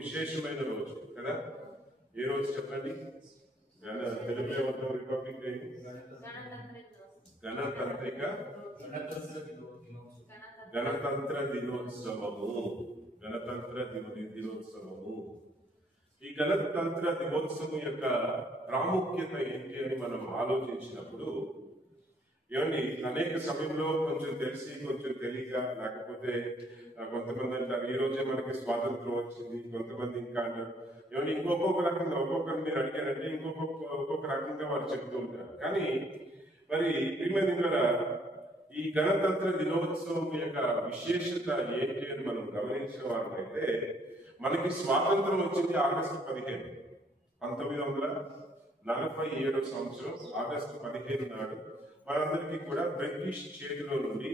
విశేషమైన రోజు కదా. ఏ రోజు చెప్పండి? తెలుగులో ఏమంటాం? రిపబ్లిక్ డే, గణతంత్ర దినోత్సవము. ఈ గణతంత్ర దినోత్సవం యొక్క ప్రాముఖ్యత ఏంటి అని మనం ఆలోచించినప్పుడు ఏమండి, అనేక సమయంలో కొంచెం తెలిసి కొంచెం తెలియక, లేకపోతే కొంతమంది అంటారు ఈ రోజే మనకి స్వాతంత్రం వచ్చింది, కొంతమంది ఇంకా అంటారు ఏమండి ఇంకొక రకంగా, ఒక్కొక్కరు మీరు అడిగారంటే ఒక్కొక్క రకంగా వారు చెప్తూ ఉంటారు. కానీ మరి ప్రియమైన ఈ గణతంత్ర దినోత్సవం యొక్క విశేషత ఏంటి అని మనం గమనించిన వారైతే, మనకి స్వాతంత్రం వచ్చింది ఆగస్టు 15, 1947 సంవత్సరం ఆగస్టు 15 నాడు మనందరికీ కూడా బ్రిటిష్ చేతిలో నుండి,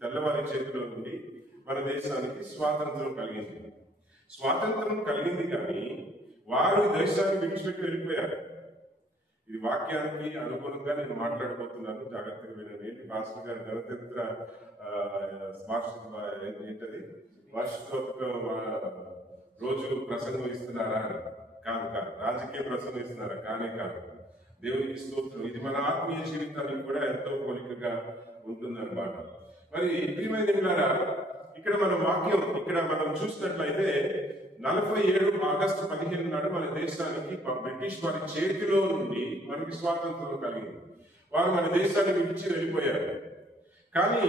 తెల్లవారి చేతిలో నుండి మన దేశానికి స్వాతంత్రం కలిగింది. స్వాతంత్రం కలిగింది కానీ వారు దేశాన్ని విడిచిపెట్టి వెళ్ళిపోయారు. ఇది వాక్యానికి అనుగుణంగా నేను మాట్లాడబోతున్నాను, జాగ్రత్తగా వినండి. భాస్కర్ గారు గణతంత్ర ఏంటది వార్షికోత్సవ రోజు ప్రసంగం ఇస్తున్నారా? కాదు. రాజకీయ ప్రసంగం ఇస్తున్నారా? కానే కాదు. దేవునికి స్తోత్రం. ఇది మన ఆత్మీయ జీవితానికి కూడా ఎంతో పోలికగా ఉంటుందన్నమాట. మరి ప్రియమైన ఇక్కడ మన వాక్యం ఇక్కడ మనం చూసినట్లయితే 47 ఆగస్టు 15 నాడు మన దేశానికి బ్రిటిష్ వారి చేతిలో నుండి మనకి స్వాతంత్రం కలిగింది. వారు మన దేశాన్ని విడిచి వెళ్ళిపోయారు. కానీ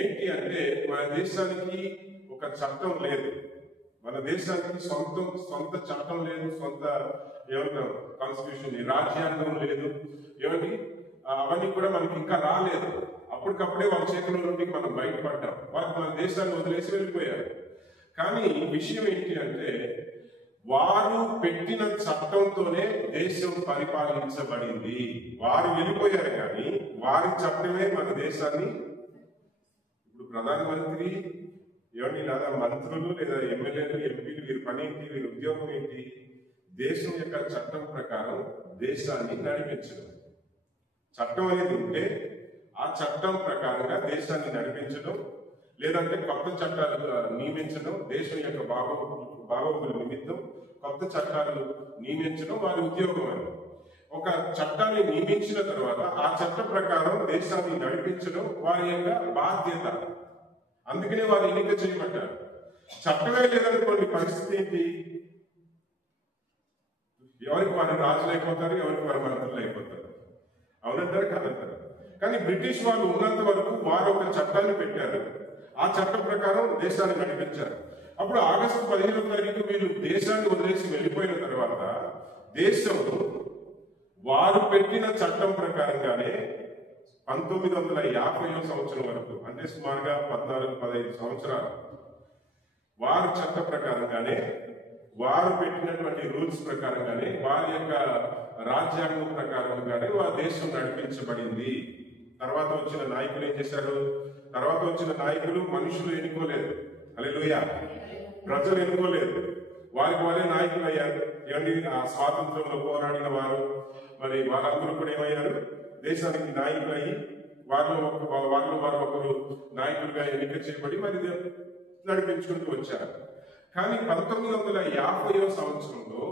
ఏంటి అంటే మన దేశానికి ఒక చట్టం లేదు, మన దేశానికి సొంత చట్టం లేదు, సొంత ఏమంటాం కాన్స్టిట్యూషన్, రాజ్యాంగం లేదు. ఏమండి అవన్నీ కూడా మనకి ఇంకా రాలేదు. అప్పటికప్పుడే వాళ్ళ చేతుల నుండి మనం బయటపడ్డాం. వారు మన దేశాన్ని వదిలేసి వెళ్ళిపోయారు. కానీ విషయం ఏంటి అంటే వారు పెట్టిన చట్టంతోనే దేశం పరిపాలించబడింది. వారు వెళ్ళిపోయారు కానీ వారి చట్టమే మన దేశాన్ని, ఇప్పుడు ప్రధానమంత్రి ఏమండి లేదా మంత్రులు లేదా ఎమ్మెల్యేలు, ఎంపీలు, వీరి పని ఏంటి, వీరి ఉద్యోగం ఏంటి? దేశం యొక్క చట్టం ప్రకారం దేశాన్ని నడిపించడం. చట్టం అనేది ఉంటే ఆ చట్టం ప్రకారంగా దేశాన్ని నడిపించడం, లేదంటే కొత్త చట్టాలు నియమించడం, దేశం యొక్క బాగోగుల నిమిత్తం కొత్త చట్టాలు నియమించడం వారి ఉద్యోగం అని. ఒక చట్టాన్ని నియమించిన తర్వాత ఆ చట్ట ప్రకారం దేశాన్ని నడిపించడం వారి యొక్క బాధ్యత. అందుకనే వారు ఎన్నిక చేయబడ్డారు. చట్టమే లేదనుకోండి పరిస్థితి ఏంటి? ఎవరికి వారు రాజులు అయిపోతారు, ఎవరికి వారు మంత్రులు అయిపోతారు. అవునంటారు కాదంటారు. కానీ బ్రిటిష్ వాళ్ళు ఉన్నంత వరకు వారు ఒక చట్టాన్ని పెట్టారు. ఆ చట్టం ప్రకారం దేశాన్ని నడిపించారు. అప్పుడు ఆగస్టు 15వ తారీఖు వీళ్ళు దేశాన్ని వదిలేసి వెళ్ళిపోయిన తర్వాత దేశం వారు పెట్టిన చట్టం ప్రకారంగానే 1950వ సంవత్సరం వరకు, అంటే సుమారుగా 14-15 సంవత్సరాలు వారి చట్ట ప్రకారంగానే, వారు పెట్టినటువంటి రూల్స్ ప్రకారంగానే, వారి యొక్క రాజ్యాంగం ప్రకారంగానే వారి దేశం నడిపించబడింది. తర్వాత వచ్చిన నాయకులు ఏం చేశారు? తర్వాత వచ్చిన నాయకులు మనుషులు ఎన్నుకోలేదు, హల్లెలూయా, ప్రజలు ఎన్నుకోలేదు, వారికి వారే నాయకులు అయ్యారు. ఏమండి ఆ స్వాతంత్రంలో పోరాడిన వారు మరి వారందరూ కూడా ఏమయ్యారు? దేశానికి నాయకులు అయ్యి వారు ఒకరు నాయకులుగా ఎన్నిక చేయబడి మరి నడిపించుకుంటూ వచ్చారు. కానీ 1950వ సంవత్సరంలో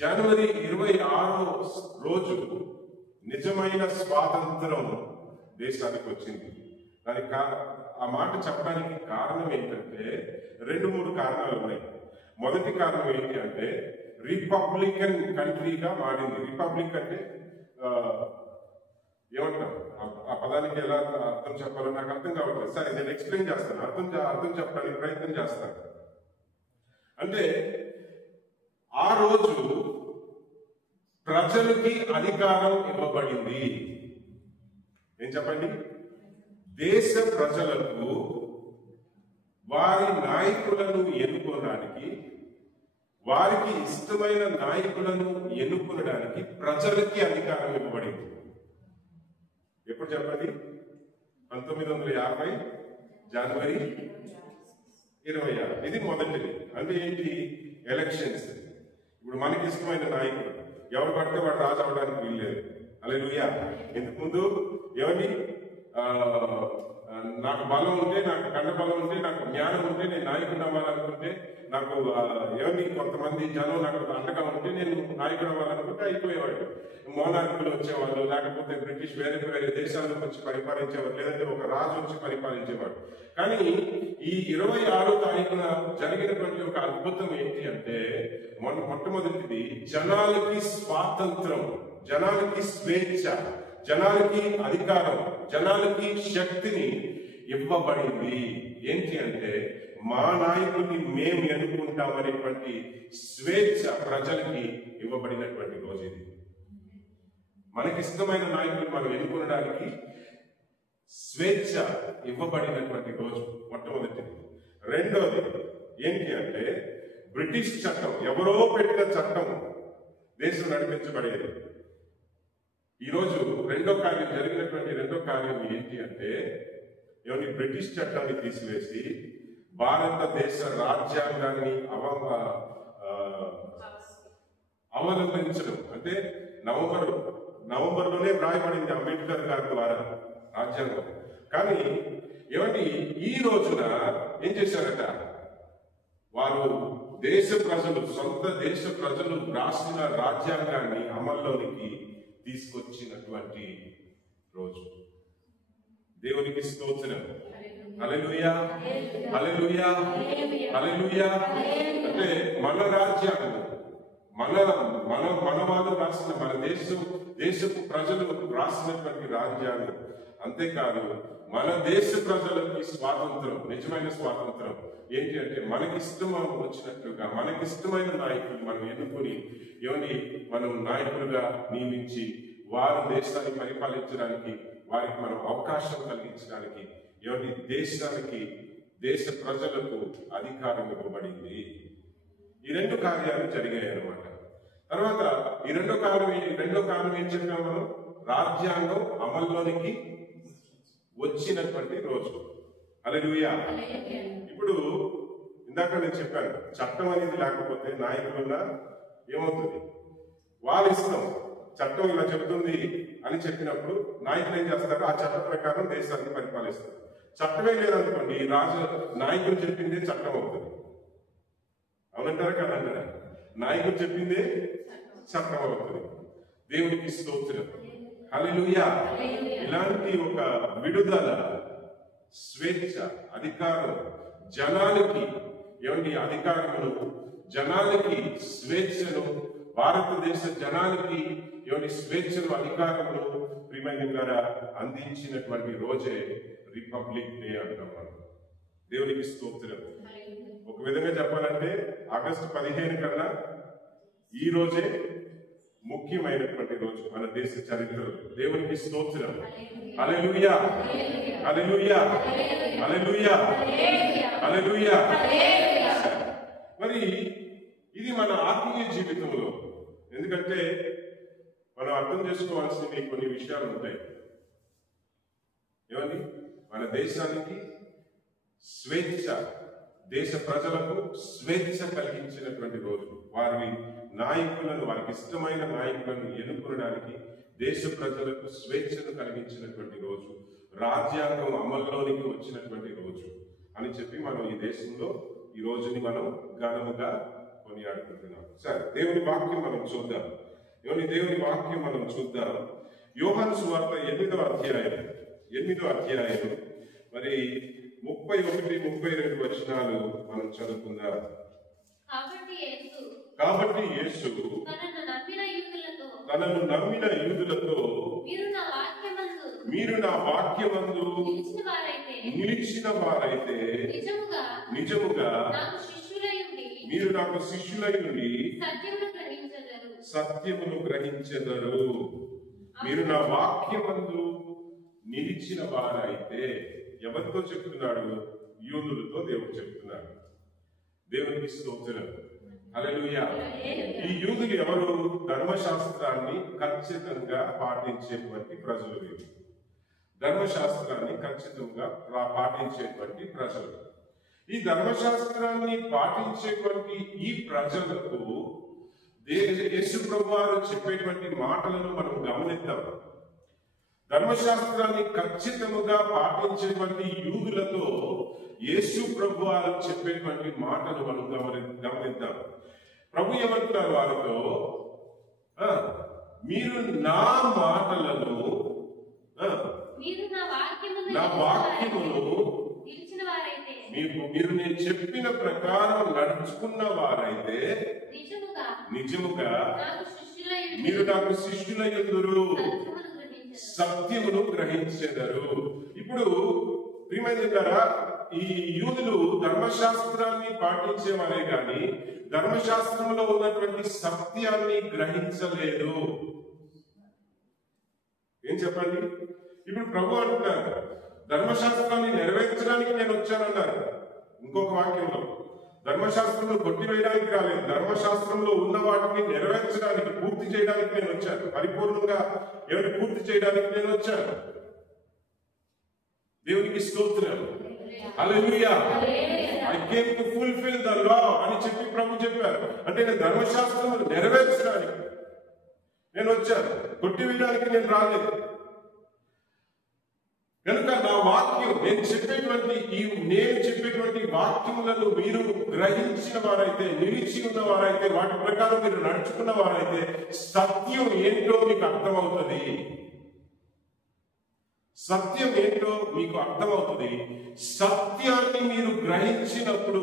జనవరి 26వ రోజు నిజమైన స్వాతంత్రం దేశానికి వచ్చింది. దానికి ఆ మాట చెప్పడానికి కారణం ఏంటంటే 2-3 కారణాలు ఉన్నాయి. మొదటి కారణం ఏంటి అంటే రిపబ్లికన్ కంట్రీగా మారింది. రిపబ్లిక్ అంటే ఏమంటాం? ఆ పదానికి ఎలా అర్థం చెప్పాలో నాకు అర్థం కావట్లేదు. సరే నేను ఎక్స్ప్లెయిన్ చేస్తాను, అర్థం చెప్పడానికి ప్రయత్నం చేస్తాను. అంటే ఆ రోజు ప్రజలకి అధికారం ఇవ్వబడింది. ఏం చెప్పండి? దేశ ప్రజలకు వారి నాయకులను ఎన్నుకోవడానికి, వారికి ఇష్టమైన నాయకులను ఎన్నుకోవడానికి ప్రజలకి అధికారం ఇవ్వబడింది. ఎప్పుడు చెప్పండి? 1950 జనవరి 26. ఇది మొదటిది. అంటే ఏంటి? ఎలక్షన్స్. ఇప్పుడు మనకి ఇష్టమైన నాయకుడు ఎవరు పడితే వాడు రాజు అవడానికి వీల్లేదు, హల్లెలూయా. ఇంతకు ముందు ఏమని నాకు బలం ఉంటే, నాకు కండ బలం ఉంటే, నాకు జ్ఞానం ఉంటే, నేను నాయకుడు అవ్వాలనుకుంటే, నాకు ఎవరిని కొంతమంది జనం నాకు అండగా ఉంటే నేను నాయకుడు అవ్వాలనుకుంటే అయిపోయేవాడు. మోనార్కులు వచ్చేవాళ్ళు, లేకపోతే బ్రిటిష్ వేరే వేరే దేశాలకు వచ్చి పరిపాలించేవారు, లేదంటే ఒక రాజు వచ్చి పరిపాలించేవాడు. కానీ ఈ 26వ తారీఖున జరిగినటువంటి ఒక అద్భుతం ఏంటి అంటే, మొట్టమొదటిది జనాలకి స్వాతంత్రం, జనాలకి స్వేచ్ఛ, జనాలకి అధికారం, జనాలకి శక్తిని ఇవ్వబడింది. ఏంటి అంటే మా నాయకుడిని మేము ఎన్నుకుంటామనేటువంటి స్వేచ్ఛ ప్రజలకి ఇవ్వబడినటువంటి రోజు ఇది. మనకిష్టమైన నాయకుడిని మనం ఎన్నుకోవడానికి స్వేచ్ఛ ఇవ్వబడినటువంటి రోజు మొట్టమొదటిది. రెండోది ఏంటి అంటే బ్రిటిష్ చట్టం, ఎవరో పెట్టిన చట్టం దేశం నడిపించబడేది. ఈరోజు జరిగినటువంటి రెండో కార్యం ఏంటి అంటే ఎవరి బ్రిటిష్ చట్టాన్ని తీసివేసి భారతదేశ రాజ్యాంగాన్ని అవలంబించడం. అంటే నవంబర్లోనే వ్రాయబడింది అంబేద్కర్ గారి ద్వారా రాజ్యాంగం. కానీ ఏమండి ఈ రోజున ఏం చేశారట, వారు సొంత దేశ ప్రజలు రాసిన రాజ్యాంగాన్ని అమల్లోనికి తీసుకొచ్చినటువంటి రోజు. దేవునికి స్తోత్రం. హల్లెలూయా, హల్లెలూయా, హల్లెలూయా. అంటే మన రాజ్యాంగం, మన వాళ్ళు రాసిన, మన దేశపు ప్రజలు రాసినటువంటి రాజ్యాంగం. అంతేకాదు మన దేశ ప్రజలకి స్వాతంత్రం, నిజమైన స్వాతంత్రం ఏంటి అంటే మనకిష్టం వచ్చినట్లుగా మనకిష్టమైన నాయకులు మనం ఎన్నుకొని మనం నాయకులుగా నియమించి వారి దేశాన్ని పరిపాలించడానికి వారికి మనం అవకాశం కలిగించడానికి దేశ ప్రజలకు అధికారం ఇవ్వబడింది. ఈ రెండు కార్యాలు జరిగాయి అన్నమాట. తర్వాత ఈ రెండో కారణం ఏం చెప్పాం మనం, రాజ్యాంగం అమల్లోనికి వచ్చినటువంటి రోజు. హల్లెలూయా. ఇప్పుడు ఇందాక నేను చెప్పాను, చట్టం అనేది లేకపోతే నాయకులుగా ఏమవుతుంది, వాళ్ళ ఇష్టం. చట్టం ఇలా చెబుతుంది అని చెప్పినప్పుడు నాయకులు ఏం చేస్తారు, ఆ చట్టం ప్రకారం దేశాన్ని పరిపాలిస్తారు. చట్టమే లేదనుకోండి, నాయకులు చెప్పిందే చట్టం అవుతుంది. అవునంటారా కాదంటారా? నాయకులు చెప్పిందే చట్టం అవుతుంది. దేవునికి స్తోత్రం. హల్లెలూయా. ఇలాంటి ఒక విడుదల, స్వేచ్ఛ, అధికారం, జనాలకి అధికారమును, జనాలకి స్వేచ్ఛను, భారతదేశ జనాలకి స్వేచ్ఛను, అధికారమును ప్రియమైన ద్వారా అందించినటువంటి రోజే రిపబ్లిక్ డే అంటాం మనం. దేవునికి స్తోత్రం. ఒక విధంగా చెప్పాలంటే ఆగస్టు 15 కన్నా ఈ రోజే ముఖ్యమైనటువంటి రోజు మన దేశ చరిత్రలో. దేవునికి స్తోత్రం. హల్లెలూయా, హల్లెలూయా, హల్లెలూయా, హల్లెలూయా. మరి ఇది మన ఆత్మీయ జీవితంలో, ఎందుకంటే మనం అర్థం చేసుకోవాల్సిన కొన్ని విషయాలు ఉంటాయి. మన దేశానికి స్వేచ్ఛ, దేశ ప్రజలకు స్వేచ్ఛ కలిగించినటువంటి రోజు. వారి నాయకులను, వారికి ఇష్టమైన నాయకులను ఎన్నుకోవడానికి దేశ ప్రజలకు స్వేచ్ఛను కలిగించినటువంటి రోజు, రాజ్యాంగం అమల్లోనికి వచ్చినటువంటి రోజు అని చెప్పి మనం ఈ దేశంలో ఈ రోజుని మనం ఘనముగా కొనియాడుకుంటున్నాం. సరే, దేవుని వాక్యం మనం చూద్దాం. దేవుని వాక్యం మనం చూద్దాం. యోహాను సువార్త 8వ అధ్యాయం మరి 31-32 వచనాలు మనం చదువుకుందాం. కాబట్టి యేసు తనను నమ్మిన యూదులతో మీరు నా వాక్యమందు నిలిచిన వారైతే నిజముగా మీరు నాకు శిష్యులై ఉండి సత్యమును గ్రహించెదరు. మీరు నా వాక్యమందు నిలిచిన వారైతే ఎవరితో చెప్తున్నాడు? యూదులతో దేవుడు చెప్తున్నాడు. దేవునికి స్తోత్రం. హల్లెలూయా. ఈ యూదులు ఎవరు? ధర్మశాస్త్రాన్ని ఖచ్చితంగా పాటించేటువంటి ప్రజలు. వీరు ధర్మశాస్త్రాన్ని ఖచ్చితంగా పాటించేటువంటి ప్రజలు. ఈ ధర్మశాస్త్రాన్ని పాటించేటువంటి ఈ ప్రజలకు యేసు ప్రభువు వారు చెప్పేటువంటి మాటలను మనం గమనిద్దాం. ధర్మశాస్త్రాన్ని ఖచ్చితంగా పాటించేటువంటి యూదులతో యేసు ప్రభు వారు చెప్పేటువంటి మాటలు మనం గమనిద్దాం. ప్రభు ఏమంటున్నారు వాళ్ళతో, మీరు నా మాటలను నా వాక్యమును మీరు నేను చెప్పిన ప్రకారం నడుచుకున్న వారైతే నిజముగా మీరు నాకు శిష్యులయ్యుందురు, సత్యమును గ్రహించెదరు. ఇప్పుడు ప్రియమైనదారా, ఈ యూదులు ధర్మశాస్త్రాన్ని పాటించేవారే గాని ధర్మశాస్త్రంలో ఉన్నటువంటి సత్యాన్ని గ్రహించలేదు. ఏం చెప్పండి? ఇప్పుడు ప్రభు అంటున్నారు, ధర్మశాస్త్రాన్ని నెరవేర్చడానికి నేను వచ్చానన్నారు. ఇంకొక వాక్యంలో ధర్మశాస్త్రంలో కొట్టివేయడానికి రాలేదు, ధర్మశాస్త్రంలో ఉన్న వాటిని నెరవేర్చడానికి, పూర్తి చేయడానికి నేను వచ్చాను. పరిపూర్ణంగా ఎవరి పూర్తి చేయడానికి నేను వచ్చాను. దేవునికి స్తోత్రం. హల్లెలూయా. I came to fulfill the law అని చెప్పి ప్రభు చెప్పారు. అంటే నేను ధర్మశాస్త్రం నెరవేర్చడానికి నేను వచ్చాను, కొట్టివేయడానికి నేను రాలేదు. కనుక నా వాక్యం, నేను చెప్పేటువంటి వాక్యములను మీరు గ్రహించిన వారైతే, నిలిచి ఉన్న వారైతే, వాటి ప్రకారం మీరు నడుచుకున్న వారైతే సత్యం ఏంటో మీకు అర్థమవుతుంది. సత్యం ఏంటో మీకు అర్థమవుతుంది. సత్యాన్ని మీరు గ్రహించినప్పుడు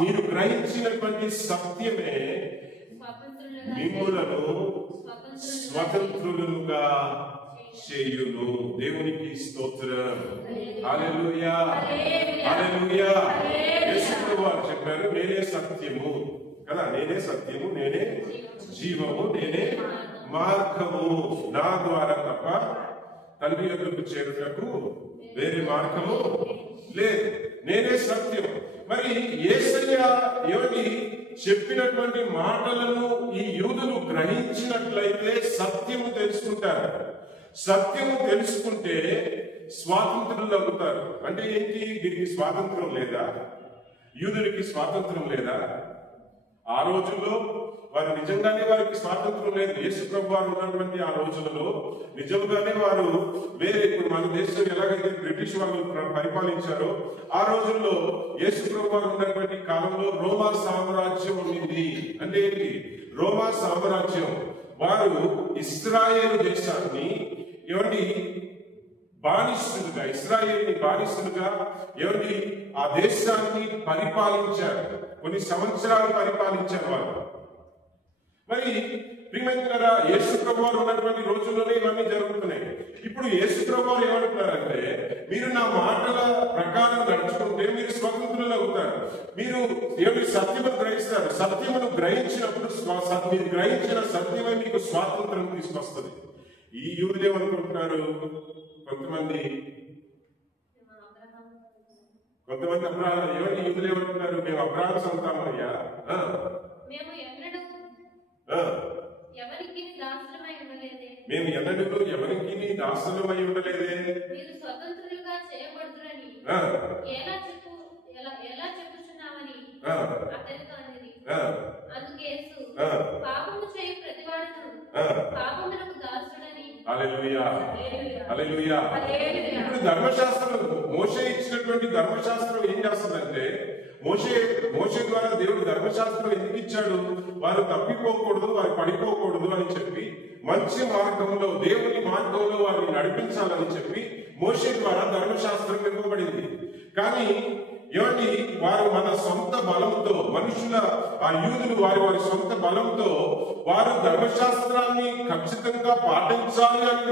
మీరు గ్రహించినటువంటి సత్యమే మిమ్ములను స్వతంత్రులుగా చేయును. దేవునికి స్తోత్రం. హల్లెలూయా, హల్లెలూయా. యేసు వారు చెప్పారు, నేనే సత్యము కదా, నేనే సత్యము, నేనే జీవము, నేనే మార్గము. నా ద్వారా తప్ప తండ్రి యొద్దకు చేరుటకు వేరే మార్గము లేదు. నేనే సత్యం. మరి యేసయ్య ఏమని చెప్పినటువంటి మాటలను ఈ యూదులు గ్రహించినట్లయితే సత్యము తెలుసుకుంటారు. సత్యము తెలుసుకుంటే స్వాతంత్రులు అవుతారు. అంటే ఏంటి? వీరికి స్వాతంత్రం లేదా? యూదులకి స్వాతంత్రం లేదా? ఆ రోజుల్లో వారు నిజంగానే వారికి స్వాతంత్రం లేదు. యేసు ప్రభు వారు ఉన్నటువంటి ఆ రోజులలో నిజంగానే వారు వేరే, ఇప్పుడు మన దేశం ఎలాగైతే బ్రిటిష్ వాళ్ళు పరిపాలించారో ఆ రోజుల్లో యేసు ప్రభు వారు ఉన్నటువంటి కాలంలో రోమా సామ్రాజ్యం ఉండింది. అంటే ఏంటి? రోమా సామ్రాజ్యం వారు ఇశ్రాయేలు దేశాన్ని బానిసులుగా, ఇశ్రాయేలుని బానిసులుగా ఆ దేశాన్ని పరిపాలించారు. కొన్ని సంవత్సరాలు పరిపాలించారు వారు. మరి ప్రియమైనవారా, యేసు ప్రభు వారు ఉన్నటువంటి రోజుల్లోనే ఇవన్నీ జరుగుతున్నాయి. ఇప్పుడు యేసు ప్రభు వారు ఏమంటున్నారంటే, మీరు నా మాటల ప్రకారం నడుచుకుంటే మీరు స్వతంత్రులు అవుతారు. మీరు సత్యమును గ్రహిస్తారు. సత్యమును గ్రహించినప్పుడు మీరు గ్రహించిన సత్యమే మీకు స్వాతంత్రం తీసుకొస్తుంది. ఈ యూదులు ఏమనుకుంటున్నారు? కొంతమంది యూదులు ఏమంటున్నారు? మేము అబ్రాహాము సంతానమయ్యా, మేము ఎన్నడూ ఎవరికి దాసులమై ఉండలేదే. ఇప్పుడు ధర్మశాస్త్రం, మోషే ఇచ్చినటువంటి ధర్మశాస్త్రం ఏం చేస్తుందంటే, మోషే ద్వారా దేవుడు ధర్మశాస్త్రం ఎందుకు ఇచ్చాడు? వారు తప్పిపోకూడదు, వారు పడిపోకూడదు అని చెప్పి, మంచి మార్గంలో, దేవుని మార్గంలో వారిని నడిపించాలని చెప్పి మోషే ద్వారా ధర్మశాస్త్రం ఇవ్వబడింది. కానీ వారు మన సొంత బలంతో, మనుషుల ఆ యూదులు వారి సొంత బలంతో వారు ధర్మశాస్త్రాన్ని ఖచ్చితంగా పాటించాలి అని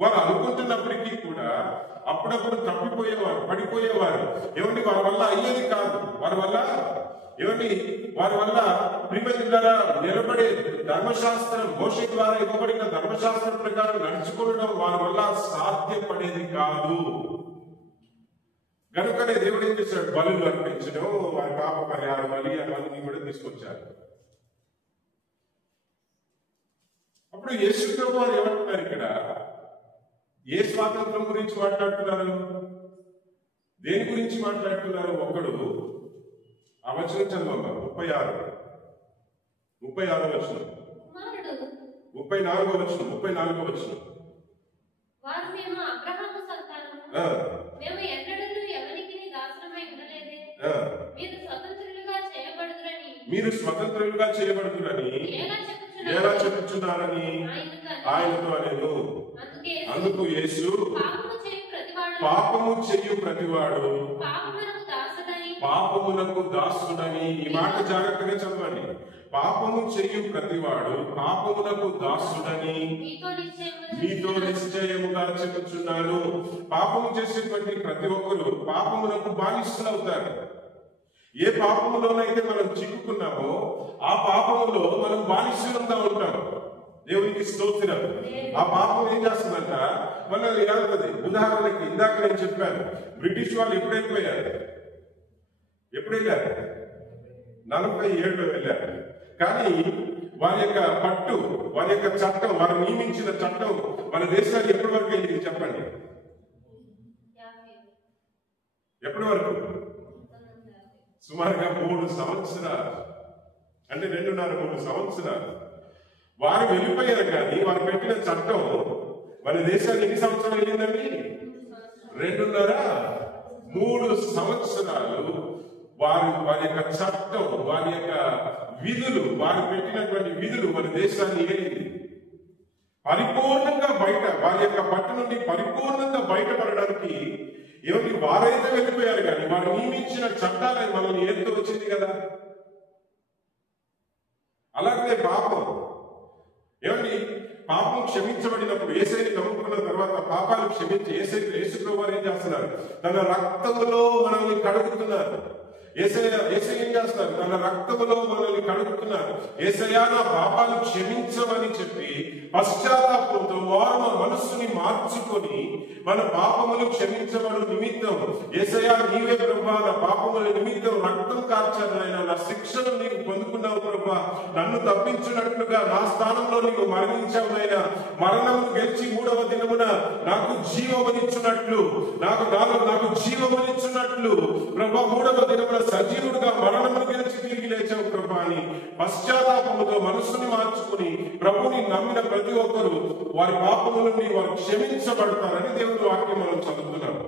వారు అనుకుంటున్నప్పటికీ కూడా అప్పుడప్పుడు తప్పిపోయేవారు, పడిపోయేవారు. వారి వల్ల అయ్యేది కాదు. వారి వల్ల ప్రియమైనవారా, నిలబడే ధర్మశాస్త్రం, మోషే ద్వారా ఇవ్వబడిన ధర్మశాస్త్రం ప్రకారం నడుచుకోవడం వారి వల్ల సాధ్యపడేది కాదు. కనుకనే దేవుడు ఏం చేశాడు? బలులు అర్పించడం, వారి పాప పరిహార బలి అవన్నీ కూడా తీసుకొచ్చారు. అప్పుడు యేసు ప్రభు వారు ఏమంటున్నారు? ఇక్కడ ఏ స్వాతంత్రం గురించి మాట్లాడుతున్నారు? దేని గురించి మాట్లాడుతున్నారు? ఒకడు ఆ వచనం చదవండి, 36 వచనం, 34వ వచనం. మేము అబ్రహాము సంతానము, మేము ఎన్నడూ ఎవరికి దాసులమై ఉండలేదే. మీరు స్వతంత్రులుగా చేయబడుదురని ఎలా చెప్పుచున్నారని ఆయనతో అనేను. అందుకు యేసు, పాపము చేయు ప్రతివాడు పాపమునకు దాసుడని. ఈ మాట జాగ్రత్తగా చదవండి. పాపము చేయు ప్రతివాడు పాపమునకు దాసుడని మీతో నిశ్చయముగా చెప్పుచున్నాను. పాపము చేసేటువంటి ప్రతి ఒక్కరు పాపమునకు బానిసలవుతారు. ఏ పాపములోనైతే మనం చిక్కుకున్నామో ఆ పాపములో మనం బానిసలుగా ఉంటాం. దేవునికి స్తోత్రం. ఆ పాపం ఏం చేస్తుందంట, మనల్ని వెళ్తుంది. ఉదాహరణకి ఇందాక నేను చెప్పాను, బ్రిటిష్ వాళ్ళు ఎప్పుడు వెళ్ళిపోయారు? 47లో వెళ్ళారు. కానీ వారి యొక్క పట్టు, వారి యొక్క చట్టం, వారు నియమించిన చట్టం మన దేశానికి ఎప్పటి వరకు వెళ్ళింది చెప్పండి? ఎప్పటి వరకు? సుమారుగా 3 సంవత్సరాలు, అంటే 2.5-3 సంవత్సరాలు వారు వెళ్ళిపోయారు. కానీ వారు పెట్టిన చట్టం మన దేశానికి ఎన్ని సంవత్సరాలు వెళ్ళిందండి? 2.5-3 సంవత్సరాలు వారి యొక్క చట్టం, వారి యొక్క విధులు, వారు పెట్టినటువంటి విధులు మన దేశాన్ని ఏలింది. పరిపూర్ణంగా బయట, వారి యొక్క పట్టు నుండి పరిపూర్ణంగా బయటపడడానికి ఏమంటే వారైతే వెళ్ళిపోయారు. కానీ వారు నియమించిన చట్టాలని మనల్ని ఏడుతూ వచ్చింది కదా. అలాగే పాపం ఏమండి, పాపం క్షమించబడినప్పుడు, యేసయ్యని నమ్ముకున్న తర్వాత పాపాలు క్షమించి యేసు వారు ఏం చేస్తున్నారు? తన రక్తములో మనల్ని కడుగుతున్నారు. యేసయ్య ఏం చేస్తున్నారు? తన రక్తములో మనల్ని కడుగుతున్నారు. యేసయ్య నా పాపాలు క్షమించమని చెప్పి పశ్చాత్తాపంతో వారు మన మనస్సుని మార్చుకొని మన పాపములు క్షమించబడు నిమిత్తం, యేసయ్య నీవే ప్రభువా, నా పాపముల నిమిత్తం రక్తం కార్చాను ఆయన, నా శిక్షను నీకు పొందుకున్నావు ప్రభువా, నన్ను తప్పించినట్లుగా నా స్థానంలో నీవు మరణించావు నాయన, మరణము గెలిచి 3వ దినమున నాకు జీవమనిచ్చున్నట్లు, నాకు జీవమనిచ్చున్నట్లు ప్రభువా, 3వ దినమున సజీవుడుగా మరణమును గెలిచి తిరిగి లేచావు ప్రభా అని పశ్చాత్తాపముతో మనస్సుని మార్చుకుని ప్రభుని నమ్మిన ప్రతి ఒక్కరు వారి పాపముల నుండి వారు క్షమించబడతారని దేవుని వాక్యం మనం చదువుతున్నాము.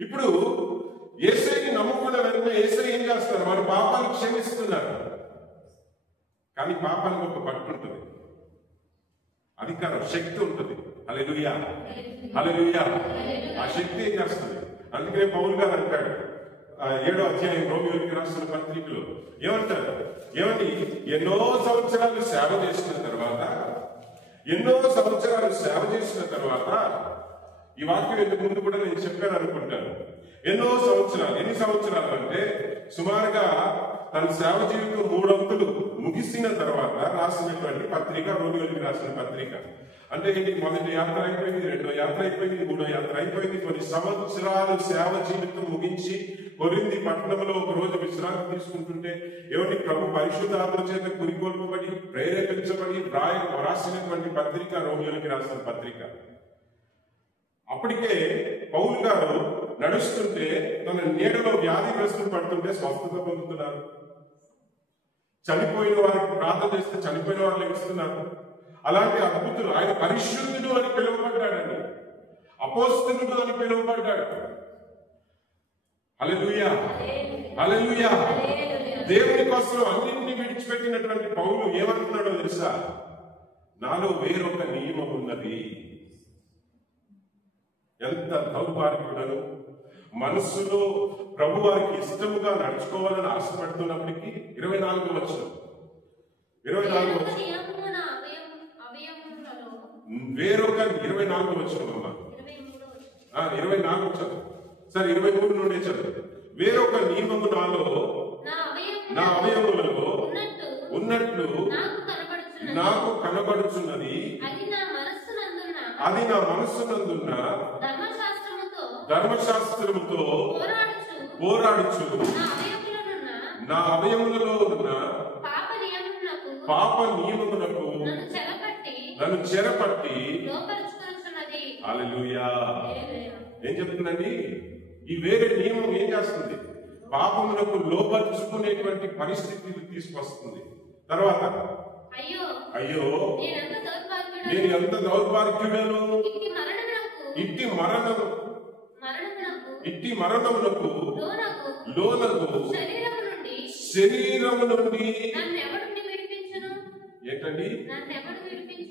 ఇప్పుడు యేసయ్యని నమ్ముకున్న వెంటనే యేసయ్య ఏం చేస్తారు? వారి పాపాలు క్షమిస్తున్నారు. కానీ పాపానికి ఒక పట్టు ఉంటుంది, అధికారం, శక్తి ఉంటుంది. హల్లెలూయా, హల్లెలూయా. ఆ శక్తి ఏం చేస్తుంది? అందుకనే పౌలు గారు అంటాడు 7వ అధ్యాయం రోమీయులకు రాసిన పత్రికలో ఏమంటారు? ఏమండి, ఎన్నో సంవత్సరాలు సేవ చేసిన తర్వాత ఈ వాక్యం ఇంతకు ముందు కూడా నేను చెప్పాను అనుకుంటాను. ఎన్ని సంవత్సరాలు అంటే సుమారుగా తన సేవ జీవితం 3 అంతులు ముగిసిన తర్వాత రాసినటువంటి పత్రిక, రోమీయులకు రాసిన పత్రిక. అంటే ఇది మొదటి యాత్ర అయిపోయింది, 2వ యాత్ర అయిపోయింది, 3వ యాత్ర అయిపోయింది. కొన్ని సంవత్సరాలు సేవ జీవితం ముగించి కొరింథీ పట్టణంలో ఒక రోజు విశ్రాంతి తీసుకుంటుంటే ఏమిటి ప్రభు పరిశుద్ధాత్మ చేత కురికొల్పబడి ప్రేరేపించబడి రాసినటువంటి పత్రిక రోమీయులకు రాసిన పత్రిక. అప్పటికే పౌలు గారు నడుస్తుంటే తన నీడలో వ్యాధిగ్రస్తులు పడుతుంటే స్వస్థత పొందుతున్నారు. చనిపోయిన వారికి ప్రార్థన చేస్తే చనిపోయిన వారు లభిస్తున్నారు. అలాంటి అద్భుతులు. ఆయన పరిశుద్ధుడు అని పిలువబడ్డాడండి, అపోస్తలుడు అని పిలువబడ్డాడు. హల్లెలూయా, హల్లెలూయా. దేవుని కోసం అన్నింటినీ విడిచిపెట్టినటువంటి పౌలు ఏమంటున్నాడో తెలుసా? నాలో వేరొక నియమం ఉన్నది. ఎంత దౌర్భాగ్యుడను, మనస్సులో ప్రభు వారికి ఇష్టముగా నడుచుకోవాలని ఆశపడుతున్నప్పటికీ 24వ వచనం వేరొక 24వ వచనం అమ్మా, 24 చదువు. సరే 23 నుండే చదువు. వేరొక నియమము నాలో, నా అవయములలో ఉన్నట్లు నాకు కనబడుచున్నది, అది నా మనస్సునందున్న ధర్మశాస్త్రముతో పోరాడుచు నా అవయములలో ఉన్న పాప నియమమునకు నన్ను చెరపట్టి. హల్లెలూయా. ఏం చెప్తుందండి? ఈ వేరే నియమం ఏం చేస్తుంది? పాపమునకు లోపరుచుకునేటువంటి పరిస్థితిని తీసుకొస్తుంది. తర్వాత అయ్యో నేను ఎంత దౌర్భాగ్యుడను, ఇట్టి మరణమునకు లోనకు శరీరము నుండి ఏంటండి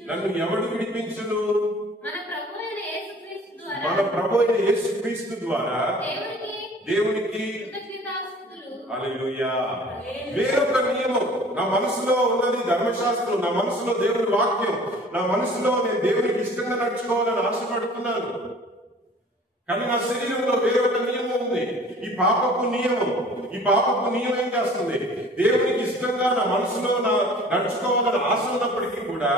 నన్ను ఎవడు విడిపించును? మన ప్రభు అయిన యేసుక్రీస్తు ద్వారా దేవునికి. హల్లెలూయా. వేరొక నియమం నా మనసులో ఉన్నది ధర్మశాస్త్రం, నా మనసులో దేవుని వాక్యం, నా మనసులో నేను దేవునికి ఇష్టంగా నడుచుకోవాలని ఆశపడుతున్నాను. కానీ నా శరీరంలో వేరొక నియమం ఉంది, ఈ పాపపు నియమం. ఈ పాపపు నియమం ఏం చేస్తుంది? దేవునికి ఇష్టంగా నా మనసులో నడుచుకోవాలని ఆశ ఉన్నప్పటికీ కూడా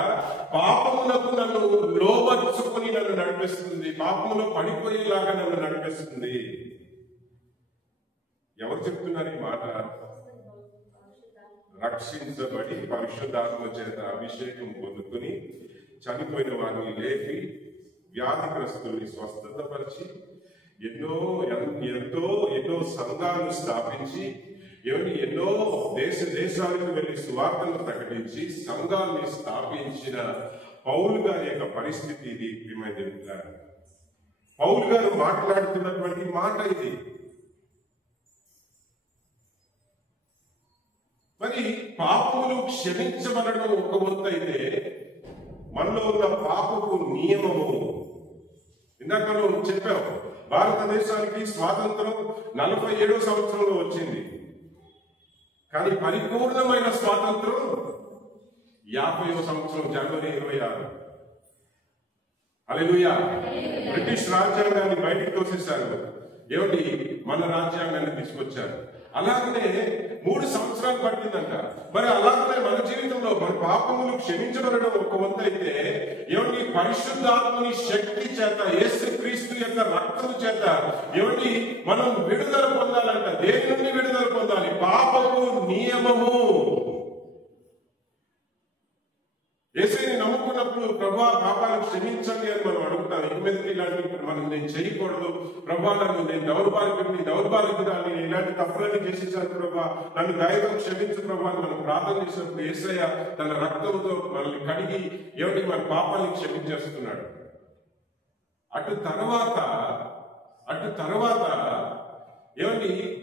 పాపములకు నన్ను లోబర్చుకుని నన్ను నడిపిస్తుంది, పాపములో పడిపోయేలాగా నన్ను నడిపిస్తుంది. ఎవరు చెప్తున్నారు ఈ మాట? రక్షించబడి పరిశుద్ధాత్మ చేత అభిషేకం పొందుకుని చనిపోయిన వారిని లేపి వ్యాధిగ్రస్తుల్ని స్వస్థతపరిచి ఎన్నో సంఘాలు స్థాపించి ఎన్నో దేశాలకు వెళ్లి సువార్తను ప్రకటించి సంఘాన్ని స్థాపించిన పౌలు గారి యొక్క పరిస్థితి ఇది. పౌలు గారు మాట్లాడుతున్నటువంటి మాట ఇది. మరి పాపములు క్షమించబడడం ఒక వంతు అయితే, మనలో ఉన్న పాపపు నియమము, ఇందాక మనం చెప్పాం, భారతదేశానికి స్వాతంత్రం 47వ సంవత్సరంలో వచ్చింది. కానీ పరిపూర్ణమైన స్వాతంత్రం 50వ సంవత్సరం జనవరి 26. హల్లెలూయా. బ్రిటిష్ రాజ్యాంగాన్ని బయటికి తోసేశారు, ఏమిటి మన రాజ్యాంగాన్ని తీసుకొచ్చారు. అలాగనే 3 సంవత్సరాలు పట్టిందంట. మరి అలాగనే మన జీవితంలో మన పాపములు క్షమించబడడం ఒక వంతు అయితే, ఏమిటి పరిశుద్ధాత్మని శక్తి చేత, యేసుక్రీస్తు యొక్క రక్తము చేత ఏమిటి మనం విడుదల పొందాలంట. దేని నుండి విడుదల పొందాలి? పాపపు నియమము. యేసుని నమ్ముకున్నప్పుడు ప్రభువా పాపాలను క్షమించండి అని మనం అడుగుతాం. ఇక మీదకి ఇలాంటి నేను చేయకూడదు ప్రభువా, నేను దౌర్భాగ్యురాన్ని, ఇలాంటి తప్పులన్నీ చేసేసాను ప్రభువా, నన్ను దయగా క్షమించు ప్రభువా అని మనం ప్రార్థన చేసినప్పుడు యేసయ్య తన రక్తంతో మనల్ని కడిగి మన పాపాన్ని క్షమించేస్తున్నాడు. అటు తర్వాత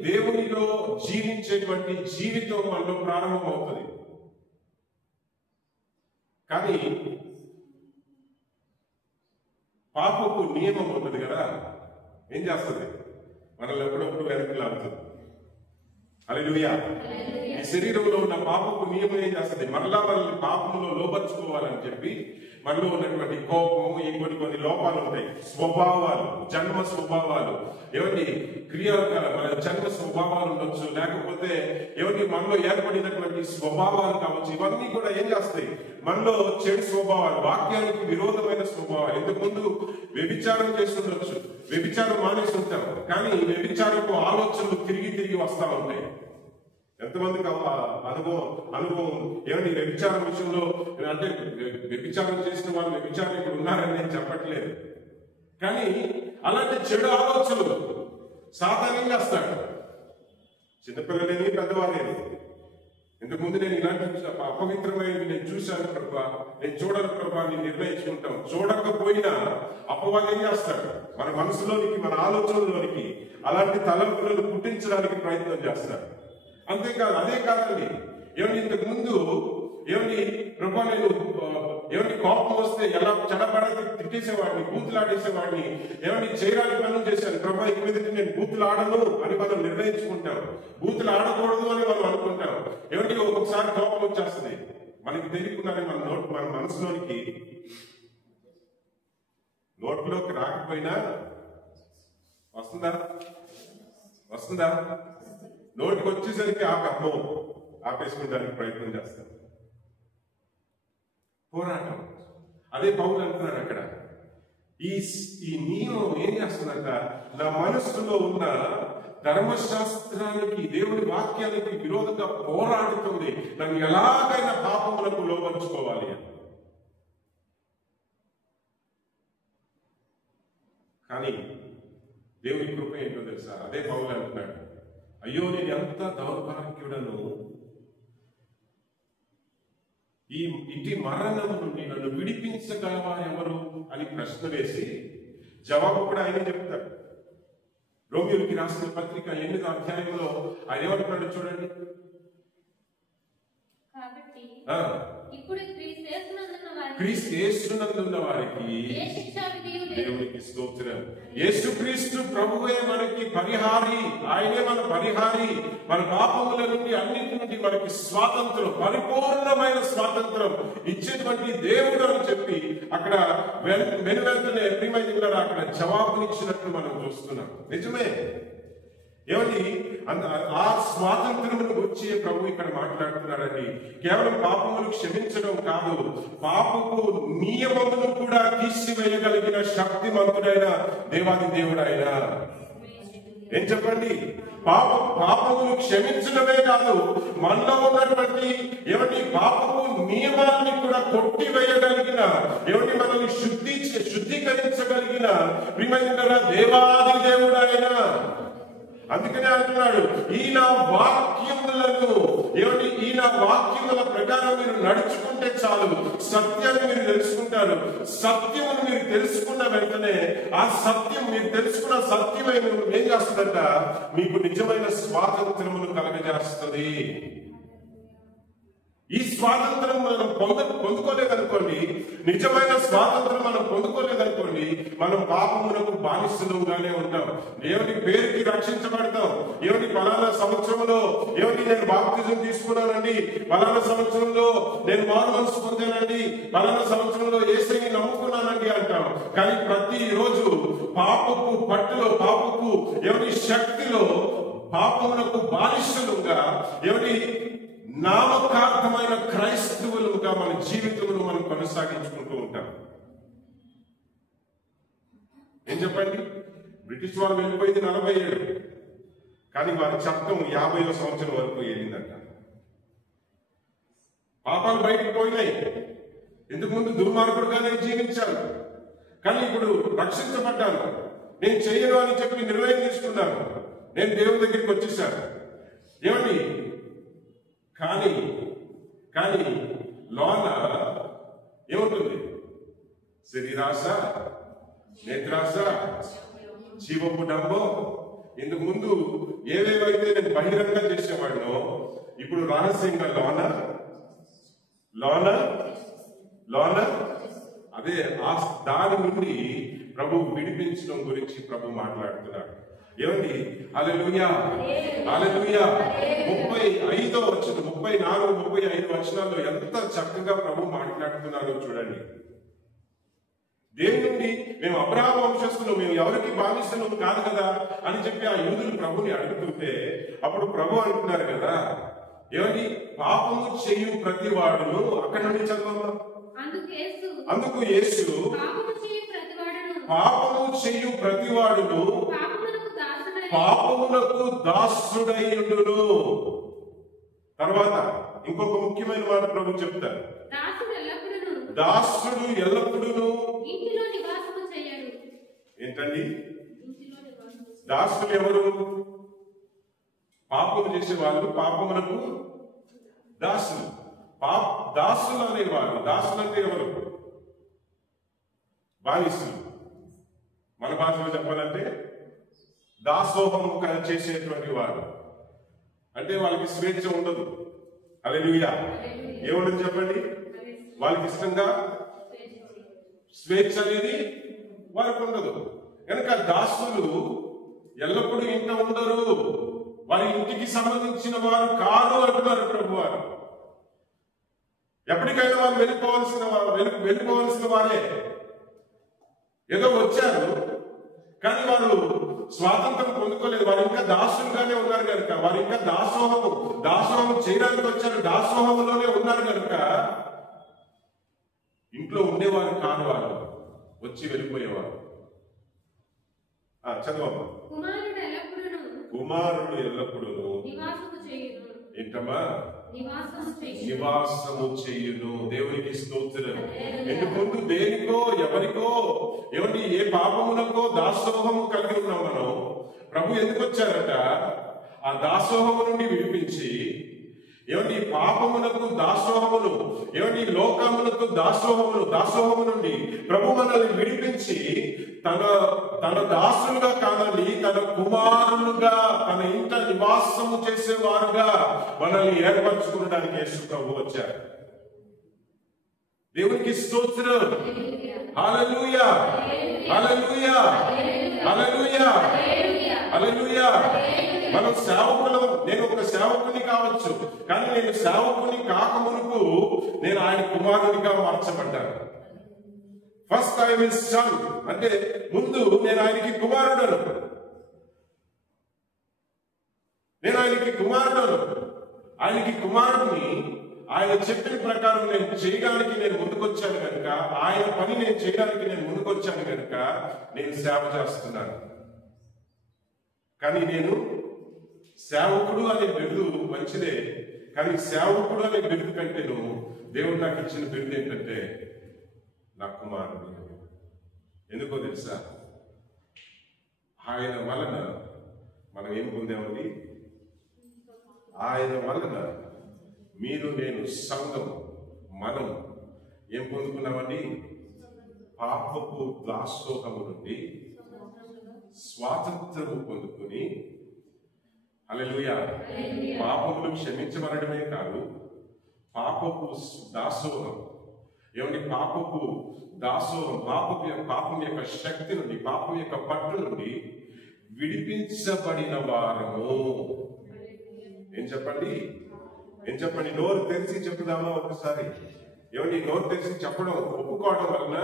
దేవునిలో జీవించేటువంటి జీవితం మనలో ప్రారంభం అవుతుంది. కానీ పాపపు నియమం ఉన్నది కదా, ఏం చేస్తుంది? మనల్ని ఎప్పుడప్పుడు వెనక్కి లాగుతుంది. హల్లెలూయా. ఈ శరీరంలో ఉన్న పాపపు నియమం ఏం చేస్తుంది? మనల్ని పాపములో లోపరుచుకోవాలని చెప్పి మనలో ఉన్నటువంటి కోపము, ఈ కొన్ని లోపాలు ఉంటాయి, స్వభావాలు, జన్మ స్వభావాలు, క్రియాకాల మన జన్మ స్వభావాలు ఉండొచ్చు, లేకపోతే మనలో ఏర్పడినటువంటి స్వభావాలు కావచ్చు. ఇవన్నీ కూడా ఏం చేస్తాయి? మనలో చెడు స్వభావాలు, వాక్యానికి విరోధమైన స్వభావాలు. ఇంతకుముందు వ్యభిచారం చేస్తుండొచ్చు, వ్యభిచారం మానేసి ఉంటాం, కానీ వ్యభిచారపు ఆలోచనలు తిరిగి వస్తా ఉంటాయి. ఎంతమందికి అనుభవం వ్యభిచారం విషయంలో, అంటే వ్యభిచారం చేసిన వాళ్ళు వ్యభిచారం ఇక్కడ ఉన్నారని నేను చెప్పట్లేదు, కానీ అలాంటి చెడు ఆలోచనలు సాధారణంగా ఏం చేస్తాడు? చిన్నపిల్లలేని పెద్దవాళ్ళేని. ఇంతకుముందు నేను ఇలాంటి అపవిత్రమైనవి నేను చూశాను ప్రభా, నేను చూడను ప్రభా నేను నిర్ణయించుకుంటాం. చూడకపోయినా అపవాదం ఏం చేస్తాడు? మన మనసులోనికి, మన ఆలోచనలోనికి అలాంటి తలంపులను పుట్టించడానికి ప్రయత్నం చేస్తాడు. అంతేకాదు, అదే కాదండి, ఇంతకు ముందు ప్రభా నేను కోపం వస్తే ఎలా చెడబడకి తిట్టేసేవాడిని, బూతులాడేసేవాడిని, చేయడానికి పనులు చేశాను ప్రభా, ఇక మీద నేను బూతులు ఆడను అని మనం నిర్ణయించుకుంటాం. బూతులు ఆడకూడదు అని మనం అనుకుంటాం. ఒక్కొక్కసారి కోపం వచ్చేస్తుంది, మనకి తెలియకుండానే మన మనసులోనికి, నోట్లోకి రాకపోయినా వస్తుందా? నోటికి వచ్చేసరికి ఆపేసుకుంటానికి ప్రయత్నం చేస్తాం. పోరాటం. అదే పౌలు అంటున్నాడు అక్కడ, ఈ నియమం ఏం చేస్తుందంట? నా మనస్సులో ఉన్న ధర్మశాస్త్రానికి, దేవుని వాక్యానికి విరోధంగా పోరాడుతుంది. నన్ను ఎలాగైనా పాపములకు లోపరుచుకోవాలి అని. కానీ దేవుని కృప ఏంటో తెలుసా? అదే పౌలు అంటున్నాడు, అయ్యో నేను ఎంత దౌర్భాగ్యుడను, ఇటు మరణం నుండి నన్ను విడిపించగలవా ఎవరు అని ప్రశ్న వేసి జవాబు కూడా ఆయన చెప్తారు. రోమియోకి రాసిన పత్రిక 8వ అధ్యాయంలో ఆయన ఏమంటున్నాడు చూడండి. ఇప్పుడు క్రీస్తు యేసునందున్న వారికి దేవునికి స్తోత్రం. యేసుక్రీస్తు ప్రభువే మనకి పరిహారి, ఆయనే మన పరిహారి. మన పాపముల నుండి అన్నిటి నుండి మనకి స్వాతంత్రం, పరిపూర్ణమైన స్వాతంత్రం ఇచ్చేటువంటి దేవుడు అని చెప్పి అక్కడ వెనువెంటనే ప్రియమైన అక్కడ జవాబునిచ్చినట్లు మనం చూస్తున్నాం. నిజమే. ఏమండి, ఆ స్వాతంత్రమును గురించి ప్రభు ఇక్కడ మాట్లాడుతున్నారండి. కేవలం పాపములు క్షమించడం కాదు, పాపపు నియమమును కూడా తీసివేయగలిగిన శక్తిమంతుడైన దేవాది దేవుడు ఆయన. ఏం చెప్పండి, పాపములు క్షమించడమే కాదు, మనలో ఉన్నటువంటి ఏమండి పాపపు నియమాన్ని కూడా కొట్టివేయగలిగిన, ఏమండి మనల్ని శుద్ధీకరించగలిగిన ప్రియమైన దేవాది దేవుడు ఆయన. అందుకనే అంటున్నాడు, ఈయన వాక్యములను ఏమంటే ఈయన వాక్యముల ప్రకారం మీరు నడుచుకుంటే చాలు, సత్యాన్ని మీరు తెలుసుకుంటారు. సత్యమును మీరు తెలుసుకున్న వెంటనే ఆ సత్యం మీరు తెలుసుకున్న సత్యమే ఏం చేస్తుందంట, మీకు నిజమైన స్వాతంత్రమును కలగజేస్తుంది. ఈ స్వాతంత్రం మనం పొందుకోలేదనుకోండి, నిజమైన స్వాతంత్రం మనం పొందుకోలేదనుకోండి, మనం పాపమునకు బానిసలుగానే ఉంటాం. ఏమిటి పేరుకి రక్షించబడతాం, ఏమిటి పలానా సంవత్సరంలో ఏమిటి నేను బాప్తిజం తీసుకున్నానండి, పలానా సంవత్సరంలో నేను మారు మనసు పొందానండి, పలానా సంవత్సరంలో యేసుని నమ్ముకున్నానండి అంటాం. కానీ ప్రతిరోజు పాపపు పట్టులో, పాపపు ఏమిటి శక్తిలో, పాపమునకు బానిసలుగా ఏమిటి నామకార్థమైన క్రైస్తవులుగా మన జీవితమును మనం కొనసాగించుకుంటూ ఉంటాం. ఏం చెప్పండి, బ్రిటిష్ వాళ్ళు వెళ్ళిపోయింది 47, కానీ వారి చట్టం 50వ సంవత్సరం వరకు వెళ్ళిందంట. పాపాలు బయటకు పోయినాయి. ఇంతకు ముందు దుర్మార్గుడుగానే జీవించాను, కానీ ఇప్పుడు రక్షించబడ్డాను, నేను చేయను అని చెప్పి నిర్ణయం తీసుకున్నాను, నేను దేవుని దగ్గరికి వచ్చేసాను. ఏమండి, కానీ లోన ఏముంటుంది, శరీరాశ, నేత్రాశ, జీవపు డంబం. ఇందుకు ముందు ఏవేవైతే నేను బహిరంగ చేసేవాడినో ఇప్పుడు రహస్యంగా లోన అదే దాని నుండి ప్రభు విడిపించడం గురించి ప్రభు మాట్లాడుతున్నాడు. ఏమండి, హల్లెలూయా, హల్లెలూయా. 35వ వచనం, 34, 35 వచనాల్లో ఎంత చక్కగా ప్రభు మాట్లాడుతున్నారో చూడండి. దేని నుండి మేము అబ్రహాము వంశస్థులు, మేము ఎవరికి బానిసలు కాదు కదా అని చెప్పి ఆ యూదులు ప్రభుని అడుగుతుంటే అప్పుడు ప్రభు అంటున్నారు కదా, ఏమండి, పాపము చేయు ప్రతి వాడును, అక్కడి నుండి చదవమ్మా. అందుకు యేసు పాపము చేయు ప్రతివాడును పాపమునకు దాసుడైయుండును. తర్వాత ఇంకొక ముఖ్యమైన మాట ప్రభు చెప్తారు, దాసుడు ఎల్లప్పుడూ ఏంటండి, దాసులు ఎవరు? పాపము చేసే వాళ్ళు, పాపమునకు దాసులు. దాసులు అనేవారు, దాసులు అంటే ఎవరు? బానిసులు. మన భాషలో చెప్పాలంటే దాసోహం చేసేటువంటి వారు. అంటే వాళ్ళకి స్వేచ్ఛ ఉండదు. హల్లెలూయా. ఏముండదు చెప్పండి, వాళ్ళకి ఇష్టంగా స్వేచ్ఛ అనేది వారికి ఉండదు. కనుక దాసులు ఎల్లప్పుడూ ఇంట ఉండరు, వారి ఇంటికి సంబంధించిన వారు కాదు అంటున్నారు ప్రభు వారు. ఎప్పటికైనా వారు వెళ్ళిపోవలసిన వారే. ఏదో వచ్చారు కానీ వారు స్వాతంత్రం పొందుకోలేదు, వారు ఇంకా దాసులుగానే ఉన్నారు కనుక, వారు ఇంకా దాసోహం చేయడానికి వచ్చారు, దాసోహంలోనే ఉన్నారు కనుక ఇంట్లో ఉండేవారు కాదు, వారు వచ్చి వెళ్ళిపోయేవారు. చదవమ్మా. కుమారుడు ఎల్లప్పుడూ ఏంటమ్మా, నివాసము చేయును. దేవునికి స్తోత్రం. ఎందుకు ముందు దేనికో ఎవరికో ఏమండి ఏ పాపమునకో దాసోహము కలిగి ఉన్నాం మనం. ప్రభు ఎందుకు వచ్చారట, ఆ దాసోహము నుండి విడిపించి ఏమండి పాపమునకు దాసోహమును, ఏమండి లోకమునకు దాసోహము నుండి ప్రభు మనల్ని విడిపించి తన దాసులుగా కాదండి, తన కుమారులుగా, తన ఇంట నివాసము చేసేవారుగా మనల్ని ఏర్పరచుకోవడానికి యేసు ప్రభు వచ్చారు. దేవునికి స్తోత్రం. హల్లెలూయా, హల్లెలూయా, హల్లెలూయా, హల్లెలూయా. మనం సేవకులం. నేను ఒక సేవకుని కావచ్చు, కానీ నేను సేవకుని కాకమునుపు నేను ఆయన కుమారునిగా మార్చబడ్డాను. ఫస్ట్ టైం ఇస్ సన్ అంటే ముందు నేను ఆయనకి కుమారుడను, ఆయనకి కుమారుడిని. ఆయన చెప్పిన ప్రకారం నేను చేయడానికి నేను ముందుకొచ్చాను కనుక, ఆయన పని నేను చేయడానికి నేను ముందుకొచ్చాను కనుక నేను సేవ చేస్తున్నాను. కానీ నేను సేవకుడు అనే బిరుదు మంచిదే, కానీ సేవకుడు అనే బిరుదు కంటేను దేవుడు నాకు ఇచ్చిన బిరుదు ఏంటంటే నా కుమారుడు. ఎందుకో తెలుసా? ఆయన వలన మనం ఏం పొందామండి? ఆయన వలన మీరు, నేను, సంఘం, మనం ఏం పొందుకున్నామండి? పాపపు దాసోహము నుండి స్వాతంత్రము పొందుకుని, హల్లెలూయా, పాపములు క్షమించబడమే కాదు, పాపపు దాసోహం, ఏమండి పాపపు దాసోహం, పాపం యొక్క శక్తి నుండి, పాపం యొక్క పట్టు నుండి విడిపించబడిన వారము. ఏం చెప్పండి? నోరు తెరిచి చెప్పుదామా ఒకసారి? ఏమండి నోరు తెరిచి చెప్పడం, ఒప్పుకోవడం వలన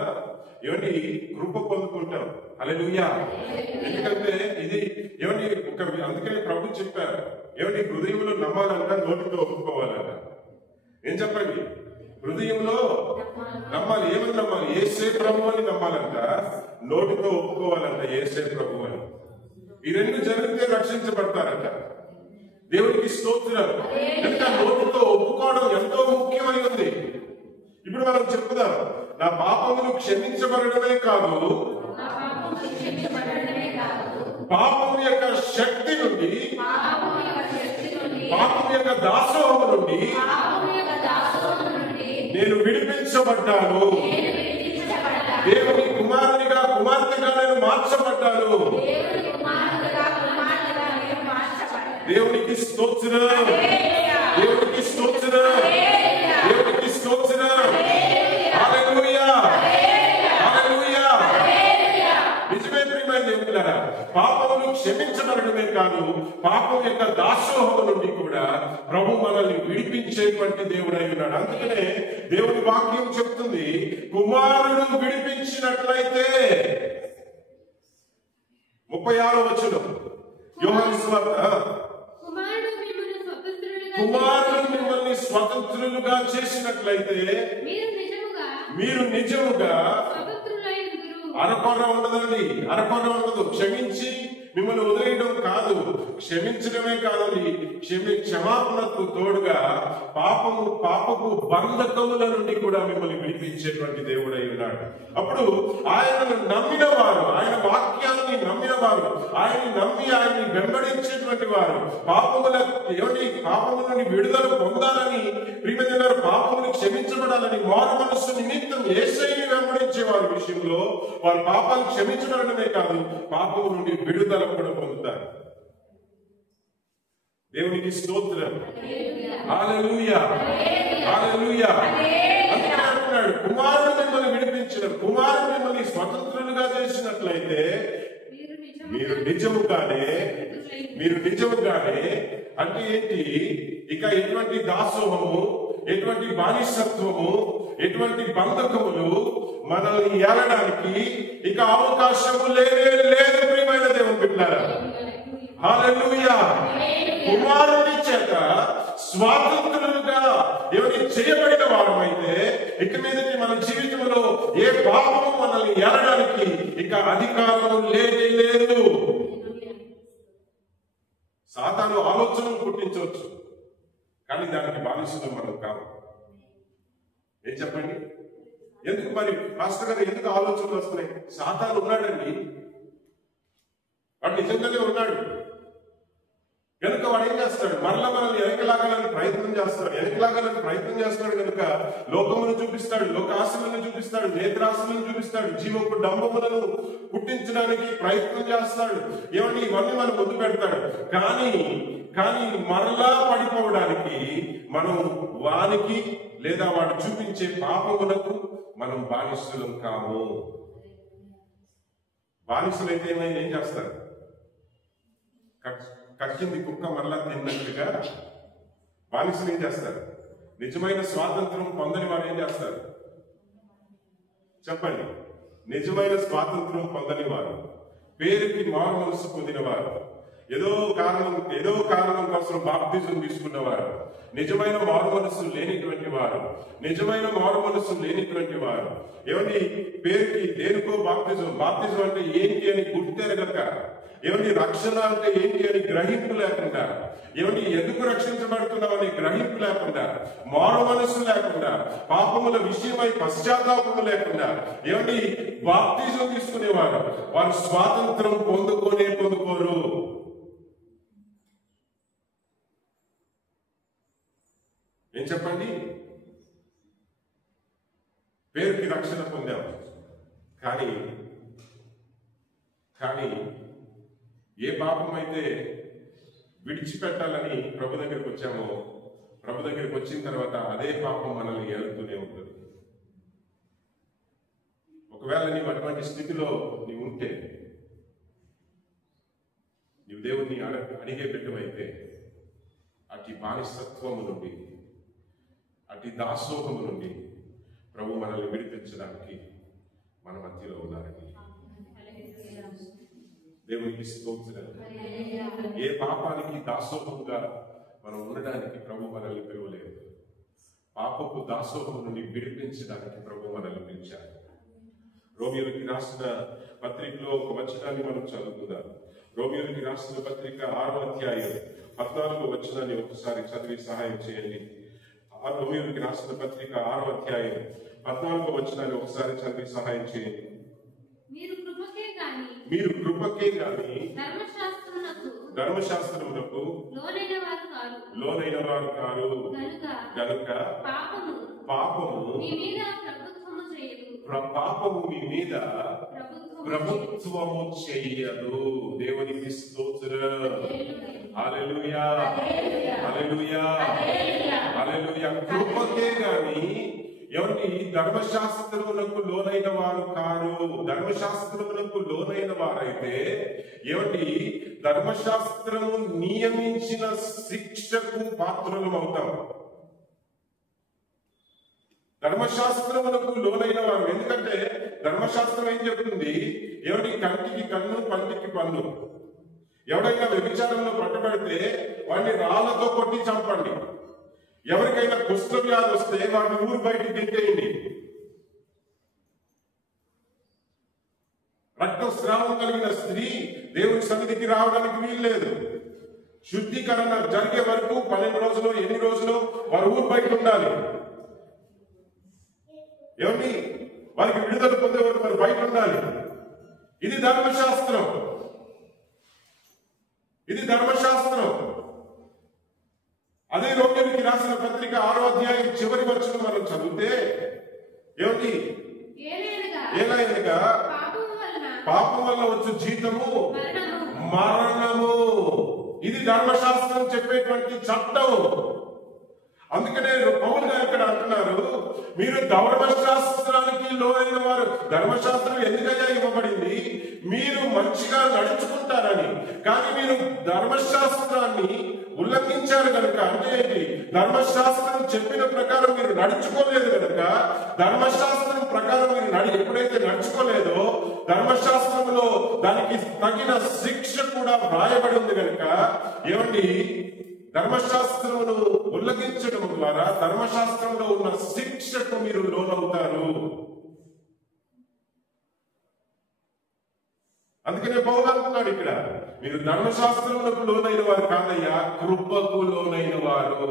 ఏమండి కృప పొందుకుంటాం. హల్లెలూయా. ఎందుకంటే ఇది ఏమండి అందుకని ప్రభు చెప్పారు, ఏమండి హృదయంలో నమ్మాలంట, నోటితో ఒప్పుకోవాలంట. ఏం చెప్పండి? హృదయంలో నమ్మాలి. ఏమని నమ్మాలి? యేసే ప్రభు అని నమ్మాలంట, నోటితో ఒప్పుకోవాలంట యేసే ప్రభు అని. ఈ రెండు జరిగితే రక్షించబడతారంట. దేవునికి స్తోత్రం. కనుక నోటితో ఒప్పుకోవడం ఎంతో ముఖ్యమై ఉంది. ఇప్పుడు మనం చెప్పుదాం, నా పాపములు క్షమించబడమే కాదు, పాపం యొక్క శక్తి నుండి, పాపం యొక్క దాసోహము నుండి నేను విడిపించబడ్డాను. దేవుని కుమారునిగా, కుమార్తెగా నేను మార్చబడ్డాను. దేవునికి స్తోత్రం, దేవునికి స్తోత్రం, దేవునికి స్తోత్రం. హల్లెలూయా, హల్లెలూయా. నిజమే ప్రియమైన దేవులారా, పాపములు క్షమించబడమే కాదు, పాపం యొక్క దాసోహము నుండి కూడా ప్రభు మనల్ని విడిపించేటువంటి దేవుడై ఉన్నాడు. అందుకనే దేవుని వాక్యం చెప్తుంది, కుమారుడు విడిపించినట్లయితే, 36వ వచనం యోహాను సువార్త, కుమారుడు మిమ్మల్ని స్వతంత్రులుగా చేసినట్లయితే మీరు నిజముగా అరకొర ఉండదండి, అరకొర ఉండదు. క్షమించి మిమ్మల్ని వదిలేయడం కాదు, క్షమించడమే కాదండి, క్షమాపణకు తోడుగా పాపపు బంధకముల నుండి కూడా మిమ్మల్ని విడిపించేటువంటి దేవుడై ఉన్నాడు. అప్పుడు ఆయనను నమ్మిన వారు, ఆయన వాక్యాన్ని నమ్మిన వారు, ఆయన్ని నమ్మి ఆయన్ని వెంబడించేటువంటి వారు పాపముల నుండి విడుదల పొందాలని, ప్రియమైన పాపములు క్షమించబడాలని మారు మనస్సు నిమిత్తం యేసయ్యని వెంబడించే వారి విషయంలో వారి పాపాలు క్షమించబడమే కాదు, పాపము నుండి విడుదల కూడా పొందుతారు. దేవునికి స్తోత్రం. హల్లెలూయా, హల్లెలూయా. అందుకే అంటున్నాడు, కుమారుడు మిమ్మల్ని విడిపించిన, కుమారుడు మిమ్మల్ని స్వతంత్రులుగా చేసినట్లయితే మీరు నిజముగానే అంటే ఏంటి? ఇక ఎటువంటి దాసోహము, ఎటువంటి బానిసత్వము, ఎటువంటి బంధకములు మనల్ని ఏలడానికి ఇక అవకాశము లేదు. ప్రియమైన దేవుని బిడ్డలారా, హల్లెలూయా. కుమారుని చేత స్వాతంత్రులుగా ఎవరి చేయబడిన వారమైతే ఇక మీదకి మన జీవితంలో ఏ పాపము మనల్ని ఏలడానికి ఇక అధికారం లేదు. సాతాను ఆలోచనలు పుట్టించవచ్చు, కానీ దానికి బానిసలు మనం కాదు. ఏం చెప్పండి? ఎందుకు మరి పాస్టర్ గారు ఎందుకు ఆలోచనలు వస్తున్నాయి? సాతాను ఉన్నాడండి, వాడు నిజంగానే ఉన్నాడు. కనుక వాడు ఏం చేస్తాడు? మరలా మనల్ని వెనకలాగాలని ప్రయత్నం చేస్తాడు కనుక లోకమును చూపిస్తాడు, లోకాశలను చూపిస్తాడు, నేత్రాశలను చూపిస్తాడు, జీవపు డంబములను పుట్టించడానికి ప్రయత్నం చేస్తాడు. ఏమంటే ఇవన్నీ మనం ముందు పెడతాడు. కానీ మరలా పడిపోవడానికి మనం వానికి లేదా వాడు చూపించే పాపములకు మనం బానిసలం కాము. బానిసలైతే ఏం చేస్తారు? కక్కింది కుక్క మరలా తిన్నట్టుగా బానిసలు ఏం చేస్తారు? నిజమైన స్వాతంత్రం పొందని వారు ఏం చేస్తారు? చెప్పండి. నిజమైన స్వాతంత్రం పొందని వారు, పేరుకి మారు మనసు పొందినవారు, ఏదో కారణం కోసం బాప్తిజం తీసుకున్నవారు, నిజమైన మారు మనసు లేనిటువంటి వారు, ఏమండి పేరుకి దేనికో బాప్తిజం అంటే ఏంటి అని గుర్తెరగక, ఏమండి రక్షణ అంటే ఏంటి అని గ్రహింపు లేకుండా, ఏమండి ఎందుకు రక్షించబడుతున్నామని గ్రహింపు లేకుండా, మారు మనస్సు లేకుండా, పాపముల విషయమై పశ్చాత్తాపము లేకుండా, ఏమండి బాప్తిజం తీసుకునేవారు వారు స్వాతంత్రం పొందుకోరు. ఏం చెప్పండి? పేరుకి రక్షణ పొందాం, కానీ ఏ పాపం అయితే విడిచిపెట్టాలని ప్రభు దగ్గరికి వచ్చామో, ప్రభు దగ్గరికి వచ్చిన తర్వాత అదే పాపం మనల్ని ఏలుతూనే ఉంటుంది. ఒకవేళ నీవు అటువంటి స్థితిలో నీవు ఉంటే, నీవు దేవుణ్ణి అడిగే బిడ్డవైతే, అటు బానిసత్వము నుండి, అటు దాసోహము నుండి ప్రభు మనల్ని విడిపించడానికి మన మధ్యలో ఉన్నారండి. దేవునికి స్తోత్రం. ఏ పాపానికి దాసోహంగా మనం ఉండడానికి ప్రభు మనల్ని పిలువలేదు. పాపపు దాసోహం నుండి విడిపించడానికి ప్రభు మనల్ని పిలిచారు. రోమియోలకి రాసిన పత్రికలో ఒక వచనాన్ని మనం చదువుకుందాం. రోమియోలకి రాసిన పత్రిక 6వ అధ్యాయం 14వ వచనాన్ని ఒకసారి చదివి సహాయం చేయండి. రోమియోలకి రాసిన పత్రిక 6వ అధ్యాయం 14వ వచనాన్ని ఒకసారి చదివి సహాయం చేయండి. మీరు కృపకే గాని ధర్మశాస్త్రమునకు లోనైన వారు కారు గనుక పాపము మీ మీద ప్రభుత్వము చెయ్యదు. దేవునికి స్తోత్రం. హల్లెలూయా, హల్లెలూయా, హల్లెలూయా. కృపకే గాని ఏమండి ధర్మశాస్త్రములకు లోనైన వారు కారు. ధర్మశాస్త్రములకు లోనైన వారైతే ఏమండి ధర్మశాస్త్రము నియమించిన శిక్షకు పాత్రలం అవుతాం. ధర్మశాస్త్రములకు లోనైన వారు, ఎందుకంటే ధర్మశాస్త్రం ఏం చెప్తుంది? ఏమండి కంటికి కన్ను, పంటికి పన్ను. ఎవడైనా వ్యభిచారంలో పట్టుబడితే వాడిని రాళ్లతో కొట్టి చంపండి. ఎవరికైనా కుష్ఠవ్యాధి వస్తే వాడిని ఊరు బయటికి దించేయండి. రక్తస్రావం కలిగిన స్త్రీ దేవుని సన్నిధికి రావడానికి వీల్లేదు. శుద్ధీకరణ జరిగే వరకు 12 రోజులు ఎన్ని రోజులు వారు ఊరు బయట ఉండాలి. ఏమండి వారికి విడుదల పొందే వరకు వారు బయట ఉండాలి. ఇది ధర్మశాస్త్రం. అదే రోమియోలకి రాసిన పత్రిక 6వ అధ్యాయం చివరి వచనం మనం చదివితే ఏమిటి? ఏలయనగా పాపం వల్ల వచ్చు జీతము మరణము. ఇది ధర్మశాస్త్రం చెప్పేటువంటి చట్టం. అందుకనే పౌలు గారు ఇక్కడ అంటున్నారు, మీరు ధర్మశాస్త్రానికి లోనైన వారు. ధర్మశాస్త్రం ఎందుకయ్యా ఇవ్వబడింది? మీరు మంచిగా నడుచుకుంటారని. కానీ మీరు ధర్మశాస్త్రాన్ని ఉల్లంఘించారు కనుక, అంటే ఏంటి? ధర్మశాస్త్రం చెప్పిన ప్రకారం మీరు నడుచుకోలేదు కనుక, ధర్మశాస్త్రం ప్రకారం మీరు ఎప్పుడైతే నడుచుకోలేదో ధర్మశాస్త్రంలో దానికి తగిన శిక్ష కూడా వ్రాయబడి ఉంది కనుక, ఏమండి ధర్మశాస్త్రమును ఉల్లంఘించడం ద్వారా ధర్మశాస్త్రంలో ఉన్న శిక్షకు మీరు లోనవుతారు. అందుకనే పౌలు అంటున్నాడు ఇక్కడ, మీరు ధర్మశాస్త్రములకు లోనైన వారు కాదయ్యా, కృపకు లోనైన వారు.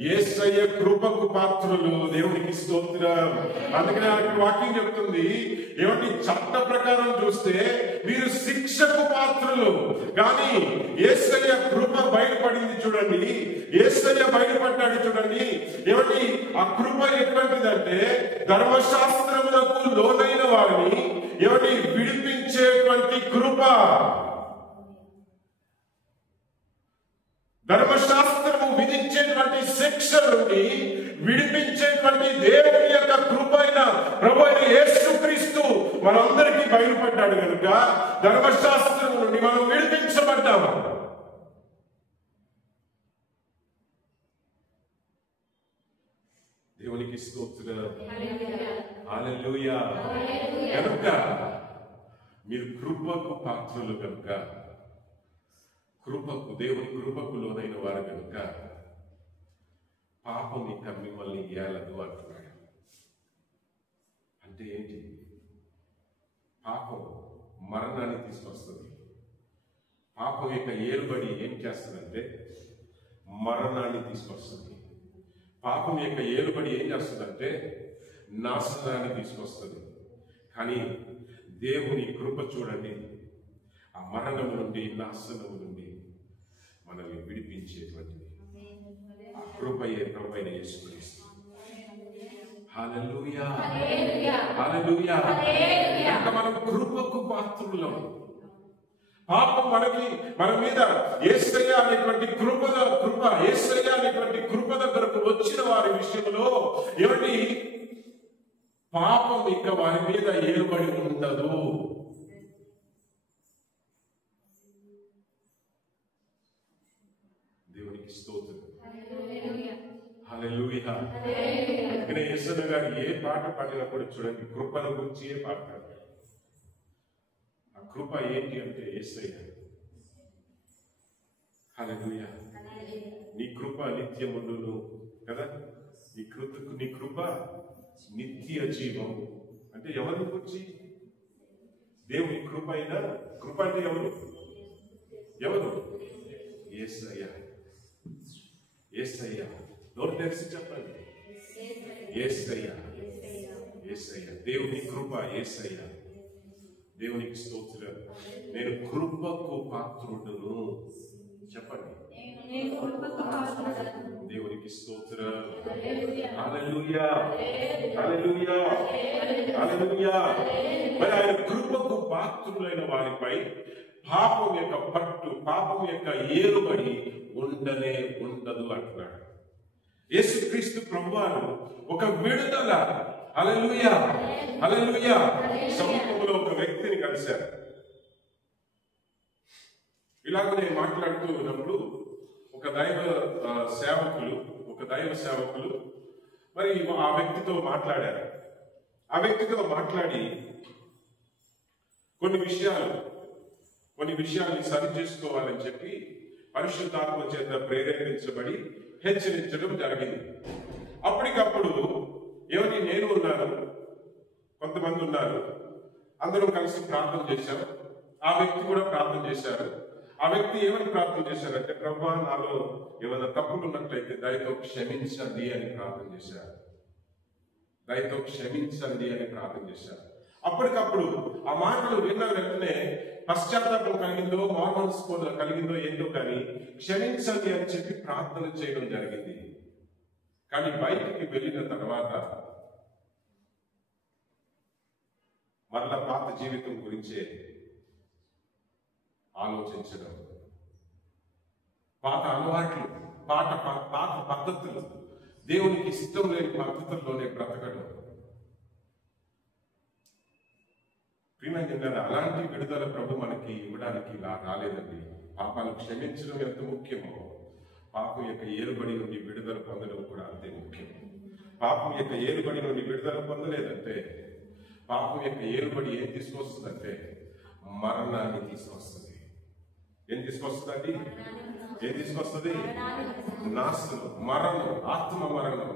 యేసయ్య కృపకు పాత్రులు. దేవునికి స్తోత్రం. అందుకని అక్కడ వాక్యం చెప్తుంది, ఏమంటే చట్ట ప్రకారం చూస్తే మీరు శిక్షకు పాత్రులు, కానీ యేసయ్య కృప బయటపడింది చూడండి, యేసయ్య బయటపడ్డాడు చూడండి. ఏమంటే ఆ కృప ఎటువంటిదంటే ధర్మశాస్త్రములకు లోనైన వారిని ఏమంటే విడిపించేటువంటి కృప. ధర్మశాస్త్రము విధించేటువంటి శిక్ష నుండి విడిపించేటువంటి దేవుని యొక్క కృప అయిన ప్రభు అయిన యేసుక్రీస్తు మనందరికీ బయలుపడ్డాడు కనుక ధర్మశాస్త్రం నుండి మనం విడిపించబడ్డాము. దేవునికి స్తోత్రం. హల్లెలూయా. కనుక మీరు కృపకు పాత్రలు కనుక, కృపకు దేవుని కృపకు లోనైన వారు కనుక పాపం ఇక మిమ్మల్ని ఏలదు అంటున్నాడు. అంటే ఏంటి? పాపం మరణాన్ని తీసుకొస్తుంది. పాపం యొక్క ఏలుబడి ఏం చేస్తుందంటే మరణాన్ని తీసుకొస్తుంది. పాపం యొక్క ఏలుబడి ఏం చేస్తుందంటే నాశనాన్ని తీసుకొస్తుంది. కానీ దేవుని కృప చూడండి, ఆ మరణము నుండి నాశనము నుండి మనల్ని విడిపించేటువంటిది. ఆ కృపయే ప్రభువైన యేసుక్రీస్తు. హల్లెలూయా, హల్లెలూయా. ఇంకా మనం కృపకు పాత్రులం. పాపం మన మీద యేసయ్య అనేటువంటి కృప యేసయ్య అనేటువంటి కృప దగ్గరకు వచ్చిన వారి విషయంలో ఏమిటి? పాపం ఇక వారి మీద ఏలుబడి ఉండదు. దేవునికి స్తోత్రం. హల్లెలూయా. అందుకనే యేసయ్య గారు ఏ పాట పాడినప్పుడు చూడండి, కృపను గురించి ఏ పాట పాడారు. ఆ కృప ఏంటి అంటే యేసయ్య. హల్లెలూయా. నీ కృప నిత్యముండును కదా. నీ కృప నిత్య జీవం. అంటే ఎవరిని గురించి? దేవుని కృప అయినా. కృప అంటే ఎవరు? యేసయ్య. యేసయ్య. నోరు తెరిచి చెప్పండి, యేసయ్య. యేసయ్య. దేవుని కృప యేసయ్య. దేవునికి స్తోత్రం. నేను కృపకు పాత్రుడును. చెప్పండి, దేవునికి స్తోత్రం. హల్లెలూయా, హల్లెలూయా, హల్లెలూయా. మరి ఆయన కృపకు పాత్రులైన వారిపై పాపం యొక్క పట్టు, పాపం యొక్క ఏలుబడి ఉండనే ఉండదు అంటున్నాడు. యేసుక్రీస్తు ప్రభువారు ఒక విడుదల. హల్లెలూయా, హల్లెలూయా. సమూహంలో ఒక వ్యక్తిని కలిశారు. ఇలాగనే మాట్లాడుతూ ఉన్నప్పుడు ఒక దైవ సేవకులు మరి ఆ వ్యక్తితో మాట్లాడారు. ఆ వ్యక్తితో మాట్లాడి కొన్ని విషయాల్ని సరి చేసుకోవాలని చెప్పి పరిశుద్ధాత్మ చేత ప్రేరేపించబడి హెచ్చరించడం జరిగింది. అప్పటికప్పుడు ఏమని, నేను ఉన్నాను, కొంతమంది ఉన్నారు, అందరం కలిసి ప్రార్థన చేశాం. ఆ వ్యక్తి కూడా ప్రార్థన చేశారు. ఆ వ్యక్తి ఏమని ప్రార్థన చేశారంటే, ప్రభువా నాలో ఏమైనా తప్పులు ఉన్నట్లయితే దయతో క్షమించండి అని ప్రార్థన చేశారు. దయతో క్షమించండి అని ప్రార్థన చేశారు. అప్పటికప్పుడు ఆ మాటలు విన్న వెంటనే పశ్చాత్తాపం కలిగిందో, మార్మోన్స్పోద కలిగిందో ఏంటో కానీ క్షమించండి అని చెప్పి ప్రార్థన చేయడం జరిగింది. కానీ బయటికి వెళ్ళిన తర్వాత మరలా పాత జీవితం గురించే ఆలోచించడం, పాత అలవాట్లు, పాత పద్ధతులు, దేవునికి ఇష్టం లేని పద్ధతుల్లోనే బ్రతకడం. ప్రియమైన అలాంటి విడుదల ప్రభు మనకి ఇవ్వడానికి ఇలా రాలేదండి. పాపాలు క్షమించడం ఎంత ముఖ్యమో పాపం యొక్క ఏలుబడి నుండి విడుదల పొందడం కూడా అంతే ముఖ్యం. పాపం యొక్క ఏలుబడి నుండి విడుదల పొందలేదంటే పాపం యొక్క ఏలుబడి ఏం తీసుకొస్తుందంటే మరణాన్ని తీసుకొస్తుంది. ఏం తీసుకొస్తుందండి? ఏం తీసుకొస్తుంది? నాశనం, మరణం, ఆత్మ మరణం,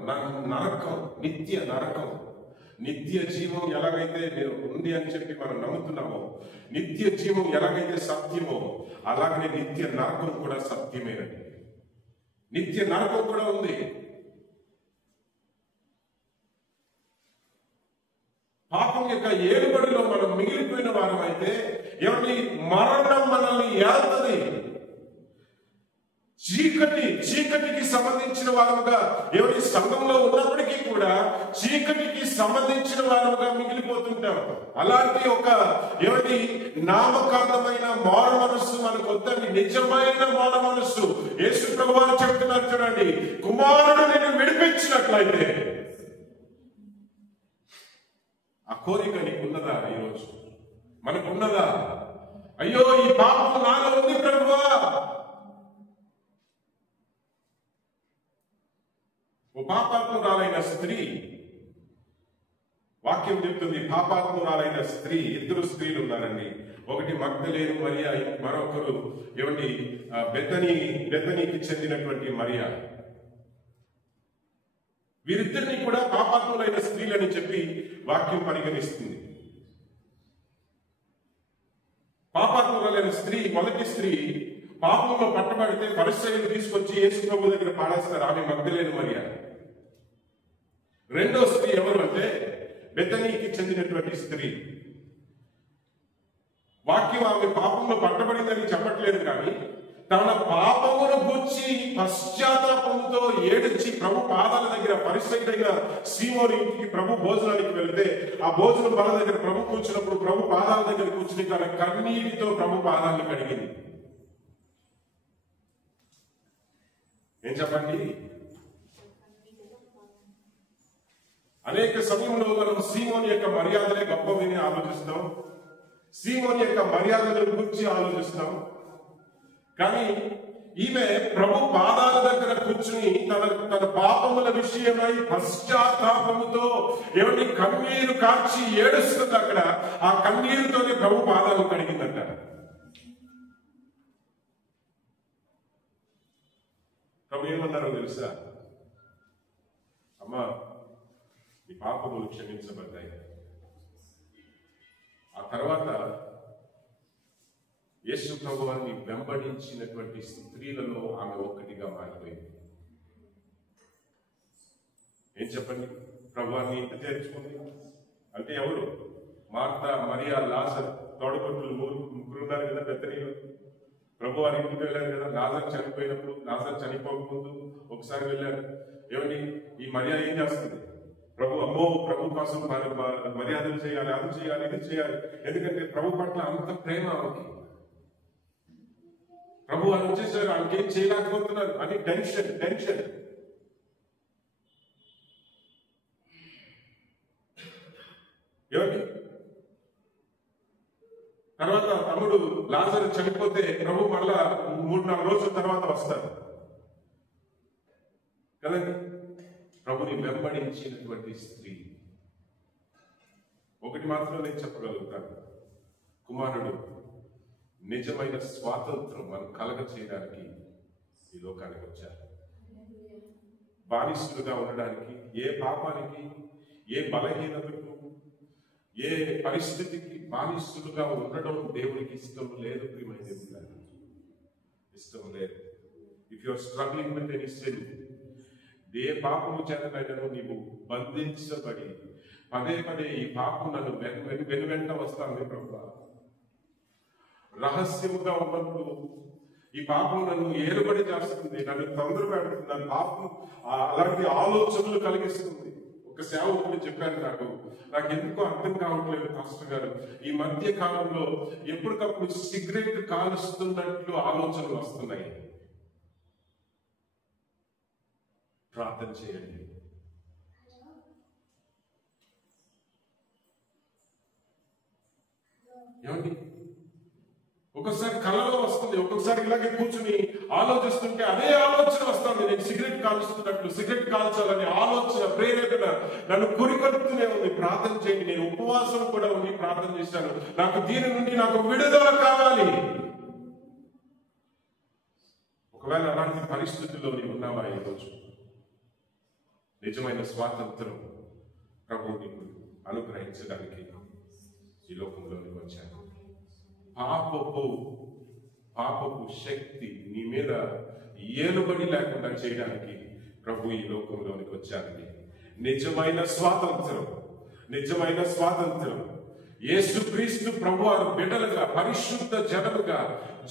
నరకం, నిత్య నరకం. నిత్య జీవం ఎలాగైతే ఉంది అని చెప్పి మనం నమ్ముతున్నామో, నిత్య జీవం ఎలాగైతే సత్యమో అలాగనే నిత్య నరకం కూడా సత్యమేనండి. నిత్య నరకం కూడా ఉంది. యొక్క ఏలుబడిలో మనం మిగిలిపోయిన వారం అయితే ఏమంటే మరణం మనల్ని ఏల్తది. చీకటికి సంబంధించిన వారముగా ఎవరి సంఘంలో ఉన్నప్పటికీ కూడా చీకటికి సంబంధించిన వారముగా మిగిలిపోతుంటాం. అలాంటి ఒక ఎవరి నామకార్థమైన మారు మనస్సు మనకు వద్దని, నిజమైన మారు మనస్సు యేసు ప్రభువు చెప్తున్నారు చూడండి, కుమారుడు నిన్ను విడిపించినట్లయితే. ఆ కోరిక నీకున్నదా? ఈరోజు మనకున్నదా? అయ్యో ఈ పాపం నాలో ఉంది ప్రభువా. ఓ పాపాత్మురాలైన స్త్రీ, వాక్యం చెప్తుంది, పాపాత్మురాలైన స్త్రీ, ఇద్దరు స్త్రీలు ఉన్నారండి. ఒకటి మగ్దలేను మరియా, మరొకరు ఏమిటి బెతనీకి చెందినటువంటి మరియా. వీరిద్దరిని కూడా పాపాత్ములైన స్త్రీలని చెప్పి వాక్యం పరిగణిస్తుంది. పాపాత్మురాలైన స్త్రీ, మొదటి స్త్రీ పాపంలో పట్టబడితే పరిసయ్యులు తీసుకొచ్చి యేసు ప్రభు దగ్గర పాడేస్తారు. ఆమె మగ్దలేను మరియా. రెండో స్త్రీ ఎవరు అంటే బెతనీకి చెందినటువంటి స్త్రీ. వాక్యం ఆమె పాపంలో పట్టబడిందని చెప్పట్లేదు, కానీ తన పాపమును గూర్చి పశ్చాత్తాపంతో ఏడ్చి ప్రభు పాదాల దగ్గర, పరిసయ్యుడైన సీమోను ఇంటికి ప్రభు భోజనానికి వెళ్తే ఆ భోజనం బల దగ్గర ప్రభు కూర్చున్నప్పుడు ప్రభు పాదాల దగ్గర కూర్చుని తన కన్నీటితో ప్రభు పాదాలను కడిగింది. ఏం చెప్పండి? అనేక సమయంలో మనం సీమోని యొక్క మర్యాదలే గొప్పవిని ఆలోచిస్తాం, సీమోని యొక్క మర్యాదల గురించి ఆలోచిస్తాం. కానీ ఈమె ప్రభు పాదాల దగ్గర కూర్చుని తన పాపముల విషయమై పశ్చాత్తాపముతో ఎవరి కన్నీరు కార్చి ఏడుస్తుంది. అక్కడ ఆ కన్నీరుతోనే ప్రభు పాదాలు కడిగిందంట. ప్రభు ఏమన్నారో తెలుసా? అమ్మా, ఈ పాపములు క్షమించబడ్డాయి. ఆ తర్వాత యేసు ప్రభువాన్ని వెంబడించినటువంటి స్త్రీలలో ఆమె ఒక్కటిగా మారిపోయింది. ఏం చెప్పండి? ప్రభువాన్ని ఇంత చేర్చుకుంది అంటే ఎవరు? మార్తా, మరియా, లాజరు, తోడగొట్టులు ముగ్గురు ఉన్నారు కదా బెతనీలో. ప్రభు వారి ఇంటికి వెళ్ళారు కదా. లాజరు చనిపోయినప్పుడు, లాజరు చనిపోకముందు ఒకసారి వెళ్ళారు. ఏమండి, ఈ మరియా ఏం చేస్తుంది? ప్రభు ప్రభు కోసం మర్యాదలు చేయాలి, అది చేయాలి, ఇది చేయాలి. ఎందుకంటే ప్రభు పట్ల అంత ప్రేమ ఆమెకి. ప్రభు అని వచ్చేసారు, ఆమెకేం చేయలేకపోతున్నారు అని టెన్షన్. ఏమండి, తర్వాత తమ్ముడు లాజరు చనిపోతే ప్రభు మళ్ళా 3-4 రోజుల తర్వాత వస్తారు కదండి. ప్రభుని వెంబడించినటువంటి స్త్రీ. ఒకటి మాత్రం నేను చెప్పగలుగుతాను, కుమారుడు నిజమైన స్వాతంత్రం మనం కలగ చేయడానికి ఈ లోకానికి వచ్చారు. బానిసులుగా ఉండడానికి, ఏ పాపానికి, ఏ బలహీనతకు, ఏ పరిస్థితికి బానిసులుగా ఉండడం దేవునికి ఇష్టం లేదు. ప్రియమైన ఇష్టం లేదు. If you are struggling with any sin, ఏ పాపము చేతనైనా నీవు బంధించబడి పదే ఈ పాపం నన్ను వెనువెంట వస్తాను ప్రభువా. రహస్యముగా ఉన్నప్పుడు ఈ పాపం నన్ను ఏలుబడి చేస్తుంది, నన్ను తొందర పెడుతుంది, నన్ను పాపం అలాంటి ఆలోచనలు కలిగిస్తుంది. ఒక సేవకుడు చెప్పారు నాకు ఎందుకో అర్థం కావట్లేదు పాస్టర్ గారు, ఈ మధ్య కాలంలో ఎప్పటికప్పుడు సిగరెట్ కాలుస్తున్నట్లు ఆలోచనలు వస్తున్నాయి. ప్రార్థన చేయండి. ఏమండి, ఒక్కొక్కసారి కళలో వస్తుంది, ఒక్కొక్కసారి ఇలాగే కూర్చుని ఆలోచిస్తుంటే అదే ఆలోచన వస్తుంది. నేను సిగరెట్ కాలుస్తున్నట్లు, సిగరెట్ కాల్చాలని ఆలోచన, ప్రేరేపణ నన్ను కొరికొడుతూనే ఉంది. ప్రార్థన చేయండి. నేను ఉపవాసం కూడా ఉండి ప్రార్థన చేశాను. నాకు దీని నుండి నాకు విడుదల కావాలి. ఒకవేళ అలాంటి పరిస్థితుల్లో నీవు ఉన్నావా? ఈరోజు నిజమైన స్వాతంత్రం ప్రభువు నీకు అనుగ్రహించడానికి ఈ లోకంలోకి వచ్చాను. పాపపు శక్తి నీ మీద ఏలుబడి లేకుండా చేయడానికి ప్రభు ఈ లోకంలోనికి వచ్చానండి. నిజమైన స్వాతంత్రం, నిజమైన స్వాతంత్రం యేసుక్రీస్తు ప్రభువారు బిడ్డలుగా పరిశుద్ధ జనముగా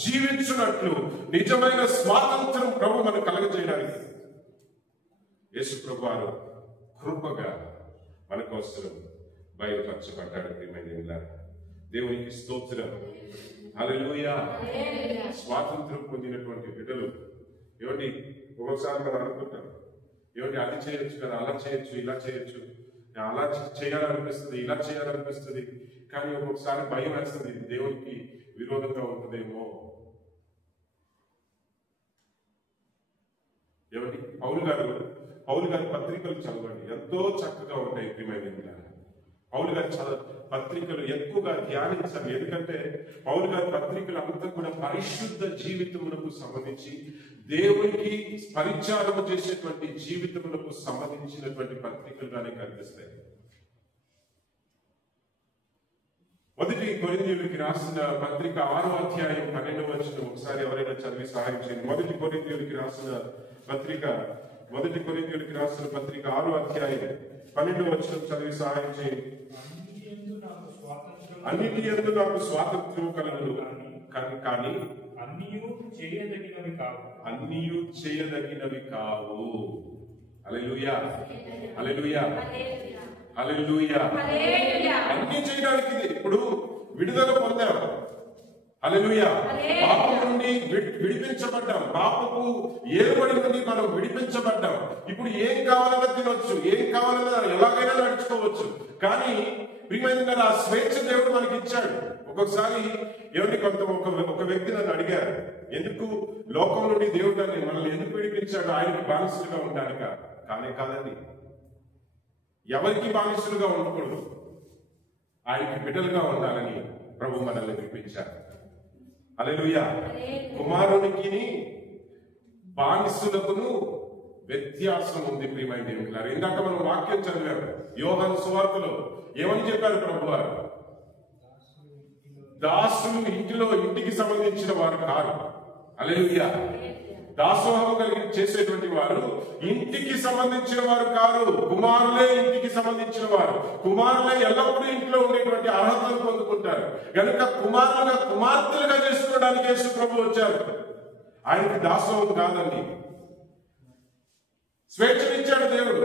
జీవించున్నట్లు నిజమైన స్వాతంత్రం ప్రభు మనకు కలగజేయడానికి యేసు ప్రభువారు కృపగా మన కోసం బయలుపరచబడ్డాడు. దేవునికి స్తోత్రం. హల్లెలూయా. స్వాతంత్రం పొందినటువంటి బిడ్డలు ఏమండి, ఒకసారి మనం అనుకుంటాం ఏమండి, అది చేయొచ్చు కదా, అలా చేయొచ్చు, ఇలా చేయొచ్చు, అలా చేయాలనిపిస్తుంది, ఇలా చేయాలనిపిస్తుంది, కానీ ఒక్కొక్కసారి భయం వేస్తుంది, దేవునికి విరోధంగా ఉంటుందేమో. ఏమండి, పౌలు గారి పత్రికలు చదవండి, ఎంతో చక్కగా ఉంటాయి. ప్రియమైన పౌలు గారి పత్రికలు ఎక్కువగా ధ్యానించాలి. ఎందుకంటే పౌలు గారి పత్రికలు అంతా కూడా పరిశుద్ధ జీవితములకు సంబంధించి, దేవునికి పరిచారము చేసేటువంటి జీవితములకు సంబంధించినటువంటి పత్రికలుగానే కనిపిస్తాయి. మొదటి కొరింథీయులకు రాసిన పత్రిక 6వ అధ్యాయం 12వ వచనం ఒకసారి ఎవరైనా చదివి సహాయం చేయండి. మొదటి కొరింథీయులకు రాసిన పత్రిక 6వ అధ్యాయం 12వ వచనం చదివి సహాయం చేయండి. అన్నిటి యందు నాకు స్వాతంత్ర్యం కలదు, కానీ అన్నీయు చేయదగినవి కావు. హల్లెలూయా, హల్లెలూయా, హల్లెలూయా. అన్ని చేయడానికి ఇప్పుడు విడుదల పొందాం. హల్లెలూయా. పాపం నుండి విడిపించబడ్డాం, పాపపు ఏర్పడి నుండి మనం విడిపించబడ్డాం. ఇప్పుడు ఏం కావాలన్నా తినొచ్చు, ఏం కావాలన్నా ఎలాగైనా నడుచుకోవచ్చు. కానీ ప్రియమైన ఆ స్వేచ్ఛ దేవుడు మనకి ఇచ్చాడు. ఒక్కొక్కసారి ఏమంటే ఒక వ్యక్తి నన్ను అడిగారు, ఎందుకు లోకం నుండి దేవుడు మనల్ని ఎందుకు విడిపించాడు, ఆయనకి బానిసలుగా ఉండడానిక? కాదండి, ఎవరికి బానిసలుగా ఉండకూడదు, ఆయనకి బిడ్డలుగా ఉండాలని ప్రభు మనల్ని విడిపించారు. హల్లెలూయా. కుమారునికి బానిసులకును వ్యత్యాసం ఉంది. ప్రియమైన దేవులారా, ఇందాక మనం వాక్యం చదివాం యోహాను సువార్తలో. ఏమని చెప్పారు ప్రభు వారు? దాసులు ఇంటికి సంబంధించిన వారు కాదు. హల్లెలూయా. దాసోహం కలిగి చేసేటువంటి వారు ఇంటికి సంబంధించిన వారు కాదు, కుమారులే ఇంటికి సంబంధించిన వారు. కుమారులే ఎల్లప్పుడూ ఇంట్లో ఉండేటువంటి అర్హతలు పొందుకుంటారు. కనుక కుమార్తెలుగా చేసుకోవడానికి యేసు ప్రభు వచ్చారు. ఆయనకి దాసోహం కాదండి, స్వేచ్ఛనిచ్చాడు దేవుడు.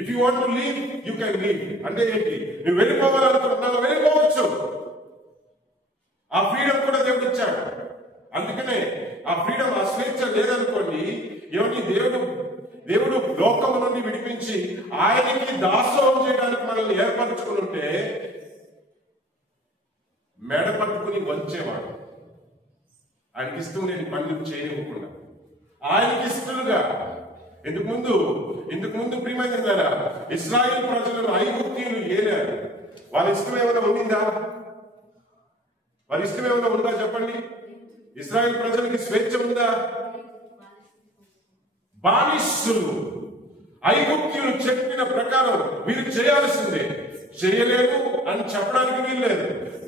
If you want to leave you can leave. అంటే ఏంటి? నువ్వు వెళ్ళిపోవాలనుకుంటున్నావు, వెళ్ళిపోవచ్చు. ఆ ఫ్రీడమ్ కూడా దేవుడు ఇచ్చాడు. అందుకనే ఆ ఫ్రీడమ్, ఆ స్వేచ్ఛ లేదనుకోండి, ఏమంటే దేవుడు లోకం నుండి విడిపించి ఆయనకి దాసోహం చేయడానికి మనల్ని ఏర్పరచుకుని ఉంటే మెడ పట్టుకుని వంచేవాడు. ఆయనకి ఇష్టం లేని పనులు చేయనివ్వకుండా ఆయనకి ఇష్టలుగా. ఇందుకు ముందు ప్రియమైన కదా, ఇశ్రాయేలు ప్రజలను ఐగుప్తీయులు ఏలారు. వాళ్ళ ఇష్టం ఏమైనా ఉండిందా? వాళ్ళ ఇష్టం ఏమైనా ఉందా చెప్పండి? ఇశ్రాయేలు ప్రజలకి స్వేచ్ఛ ఉందా? బానిసులు. ఐగుప్తీయులు చెప్పిన ప్రకారం మీరు చేయాల్సిందే. చేయలేదు అని చెప్పడానికి వీల్లేదు.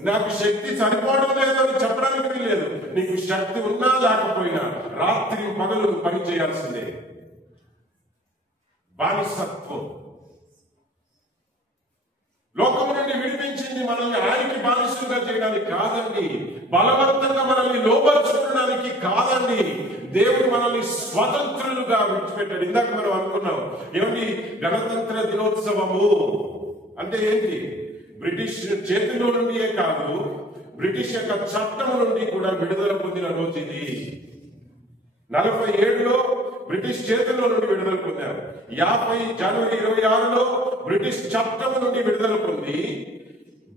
నాకు శక్తి సరిపోవడం లేదు అని చెప్పడానికి వీల్లేదు. నీకు శక్తి ఉన్నా లేకపోయినా రాత్రి పగలు పని చేయాల్సిందే. బానిసత్వం. లోకం నుండి విడిపించింది మనల్ని ఆయనకి బానిసలుగా చేయడానికి కాదండి, బలవంతంగా మనల్ని లోపరుచుకోవడానికి కాదండి. దేవుడు మనల్ని స్వతంత్రులుగా విడిచిపెట్టాడు. ఇందాక మనం అనుకున్నాం ఏమండి, గణతంత్ర దినోత్సవము అంటే ఏంటి? బ్రిటిష్ చేతిలో నుండియే కాదు, బ్రిటిష్ యొక్క చట్టం నుండి కూడా విడుదల పొందిన రోజు ఇది. 47లో బ్రిటిష్ చేతుల్లో నుండి విడుదల పొందారు. జనవరి 26లో బ్రిటిష్ చట్టం నుండి విడుదల పొంది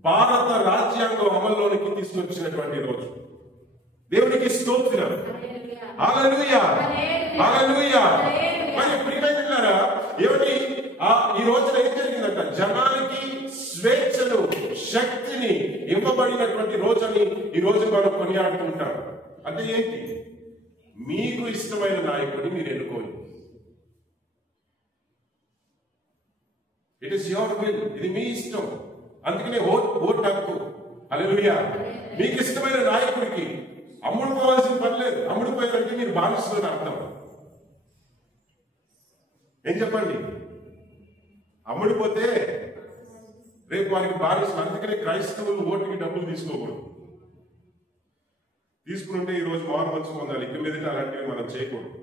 భారత రాజ్యాంగం అమల్లోనికి తీసుకొచ్చినటువంటి రోజు. దేవునికి స్తోత్రం. హల్లెలూయా, హల్లెలూయా. మరి ప్రియమైనలారా, ఏమిటి ఈ రోజున ఏం జరిగిందంట? జనానికి స్వేచ్ఛను, శక్తిని ఇవ్వబడినటువంటి రోజని ఈ రోజు మనం కొనియాడుతుంటాం. అంటే ఏంటి? మీకు ఇష్టమైన నాయకుడిని మీరు ఎన్నుకోండి. It is your will. ఇది మీ ఇష్టం. అందుకనే ఓట్ హక్కు. హల్లెలూయా. మీకు ఇష్టమైన నాయకుడికి అమ్ముడుపోవాల్సిన పని లేదు. అమ్ముడుపోయారంటే మీరు బానిసలని అర్థం. ఏం చెప్పండి? అమ్ముడిపోతే రేపు వారికి బానిసలు. అందుకనే క్రైస్తవులు ఓటుకి డబ్బులు తీసుకోకూడదు. తీసుకుంటే ఈరోజు మారు మనసు పొందాలి. ఇక మీదట అలాంటివి మనం చేయకూడదు.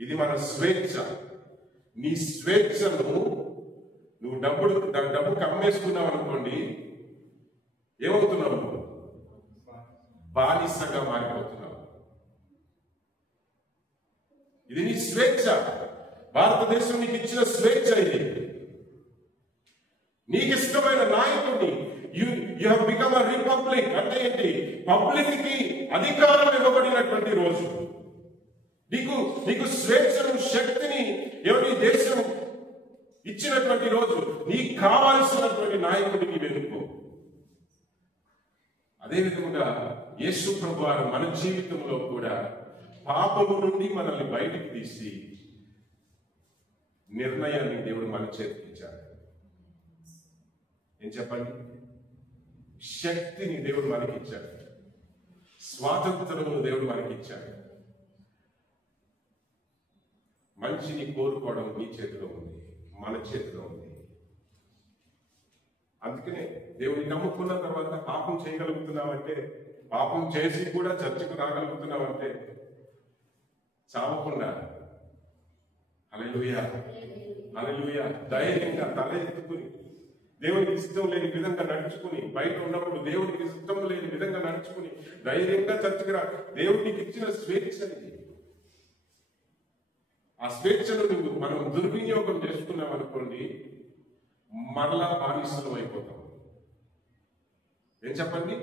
ఇది మన స్వేచ్ఛ. నీ స్వేచ్ఛను నువ్వు డబ్బుకి అమ్మేసుకున్నావు అనుకోండి, ఏమవుతున్నావు? బానిసగా మారిపోతున్నావు. ఇది నీ స్వేచ్ఛ. భారతదేశం నీకు ఇచ్చిన స్వేచ్ఛ ఇది. నీకు ఇష్టమైన నాయకుడిని you have become a republic. అంటే ఏంటి? పబ్లిక్ కి అధికారం ఇవ్వబడినటువంటి రోజు. నీకు స్వేచ్ఛను, శక్తిని ఎవరి దేశం ఇచ్చినటువంటి రోజు. నీకు కావాల్సినటువంటి నాయకుడిని వెతుక్కో. అదేవిధంగా యేసు ప్రభు వారు మన జీవితంలో కూడా పాపము నుండి మనల్ని బయటికి తీసి నిర్ణయాన్ని దేవుడు మన చేతికి ఇచ్చాడు. ఏం చెప్పండి? శక్తిని దేవుడు మనకి ఇచ్చాడు. స్వాతంత్రమును దేవుడు మనకి ఇచ్చాడు. మంచిని కోరుకోవడం నీ చేతిలో ఉంది, మన చేతిలో ఉంది. అందుకనే దేవుడిని నమ్ముకున్న తర్వాత పాపం చేయగలుగుతున్నామంటే, పాపం చేసి కూడా చర్చకు రాగలుగుతున్నామంటే చావకుండా హల్లెలూయా హల్లెలూయా ధైర్యంగా తల ఎత్తుకుని దేవునికి ఇష్టం లేని విధంగా నడుచుకుని, బయట ఉన్నప్పుడు దేవునికి ఇష్టం లేని విధంగా నడుచుకుని ధైర్యంగా చర్చకు రా. దేవుడికి ఇచ్చిన స్వేచ్ఛ ఇది. ఆ స్వేచ్ఛను మనం దుర్వినియోగం చేసుకున్నాం అనుకోండి, మరలా బానిసలు అయిపోతాం. ఏం చెప్పండి?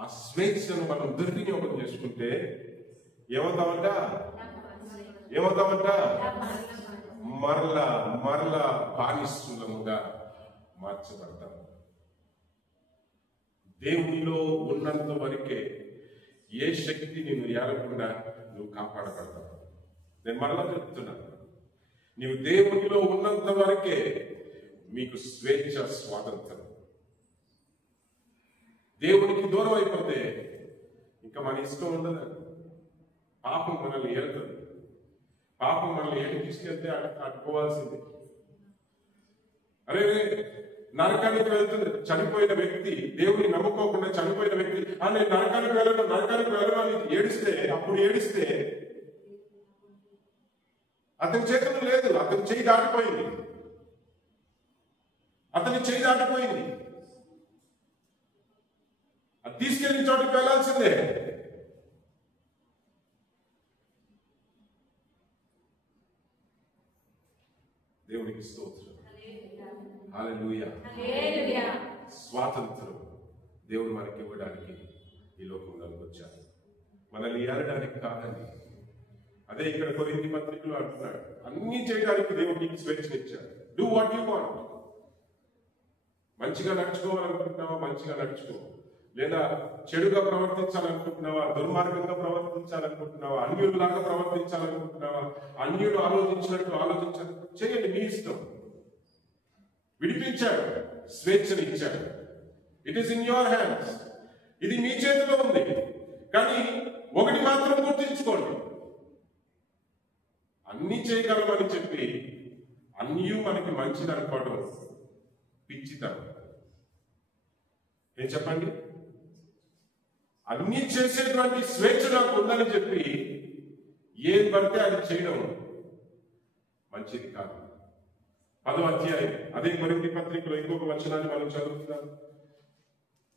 ఆ స్వేచ్ఛను మనం దుర్వినియోగం చేసుకుంటే ఏమవుతామంట? మరలా బానిసలుగా మార్చబడతాం. దేవునిలో ఉన్నంత వరకే ఏ శక్తి నిన్ను ఏలకుండా నువ్వు కాపాడబడతావు. నేను మరలా చెప్తున్నాను, నీవు దేవునిలో ఉన్నంత వరకే మీకు స్వేచ్ఛ, స్వాతంత్రం. దేవునికి దూరం అయిపోతే ఇంకా మన ఇష్టం ఉండదు. పాపం మనల్ని ఏలుతుంది. పాపం మనల్ని ఏడు తీసుకెళ్తే అట్టుకోవాల్సింది. అరే నరకానికి వెళ్తుంది చనిపోయిన వ్యక్తి, దేవుని నమ్ముకోకుండా చనిపోయిన వ్యక్తి, నేను నరకానికి వెళ్ళను అని ఏడిస్తే అతని చేతులు లేదు, అతని చేయి దాటిపోయింది. అది తీసుకెళ్ళిన చోటుకి వెళ్ళాల్సిందే. దేవునికి స్తోత్రం. హల్లెలూయా. స్వాతంత్రం దేవుడు మనకి ఇవ్వడానికి ఈ లోకంలోకి వచ్చారు, మనల్ని ఏలడానికి కాదండి. అదే ఇక్కడ కొరింథీ పత్రికలో అంటున్నాడు, అన్ని చేయడానికి దేవుడు నీకు స్వేచ్ఛనిచ్చాడు. Do what you want. మంచిగా నడుచుకోవాలనుకుంటున్నావా, మంచిగా నడుచుకో. లేదా చెడుగా ప్రవర్తించాలనుకుంటున్నావా, దుర్మార్గంగా ప్రవర్తించాలనుకుంటున్నావా, అన్యులాగా ప్రవర్తించాలనుకుంటున్నావా, అన్యులు ఆలోచించినట్టు ఆలోచించాలి, చేయండి, మీ ఇష్టం. విడిపించాడు, స్వేచ్ఛని ఇచ్చాడు. It is in your hands. ఇది మీ చేతిలో ఉంది. కానీ ఒకటి మాత్రం గుర్తించుకోండి, అన్ని చేయగలమని చెప్పి అన్నీ మనకి మంచిది అనుకోవడం పిచ్చితనం. ఏం చెప్పండి? అన్ని చేసేటువంటి స్వేచ్ఛ నాకు ఉందని చెప్పి ఏం పడితే అది చేయడం మంచిది కాదు. 10వ అధ్యాయం అదే కొరింథీ పత్రికలో ఇంకొక వచనాన్ని మనం చదువుతున్నాం.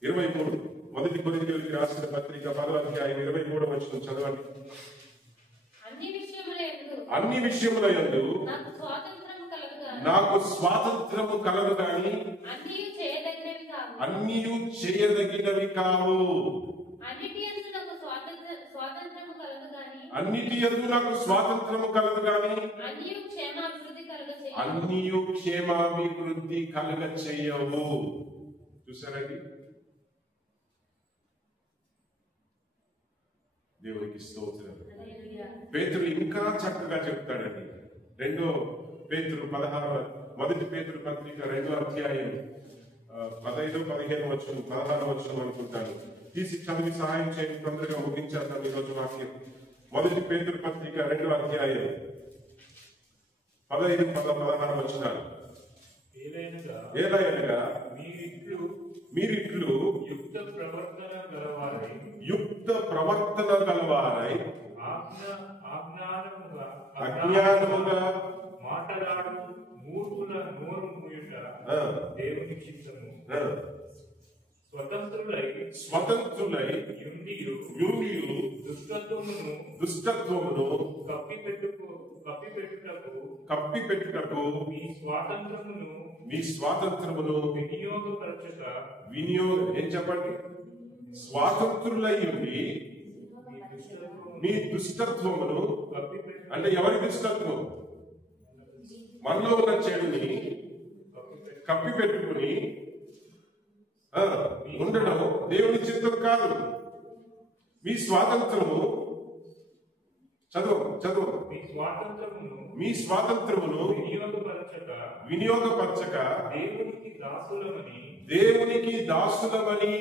23 మొదటి కొరింథీయులకు రాసిన పత్రిక 10వ అధ్యాయం 23వ వచనం చదవండి. అన్ని విషయముల యందు నాకు స్వాతంత్రము కలదు గాని అన్నీయు చేయదగినవి కావు. అన్నిటి యందు నాకు స్వాతంత్రము కలదు గాని అన్నీయు క్షేమాభివృద్ధి కలుగ చేయవు. చూసారండి? దేవునికి స్తోత్రం. పేతురు ఇంకా చక్కగా చెప్తాడండి. 2 పేతురు 16 మొదటి పేతురు పత్రిక 2వ అధ్యాయం 15-15 వచనం 16 వచనం అనుకుంటాను. తీసి చదివి సహాయం చేయండి, తొందరగా ముగించేద్దాం ఈరోజు వాక్యం. మొదటి పేతురు పత్రిక 2వ అధ్యాయం 15-16 వచనాలు. ఏలయనగా మీరిట్లు యుక్త ప్రవర్తన గలవారై అజ్ఞానముగా మాటలాడు మూర్ఖుల నోరు మూయుట దేవుని చిత్తము. స్వతంత్రులై యుండియు దుష్టత్వమును కప్పిపెట్టుటకు మీ స్వాతంత్రమును ఏం చెప్పండి? స్వాతంత్రులై ఉండి మీ దుష్టత్వమును, అంటే ఎవరి దుష్టత్వం? మనలో ఉన్న చెడుని కప్పిపెట్టుకుని ఉండడం దేవుని చిత్తం కాదు. మీ స్వాతంత్రము చదువు మీ స్వాతంత్రమును వినియోగపరచక దేవునికి దాసులమని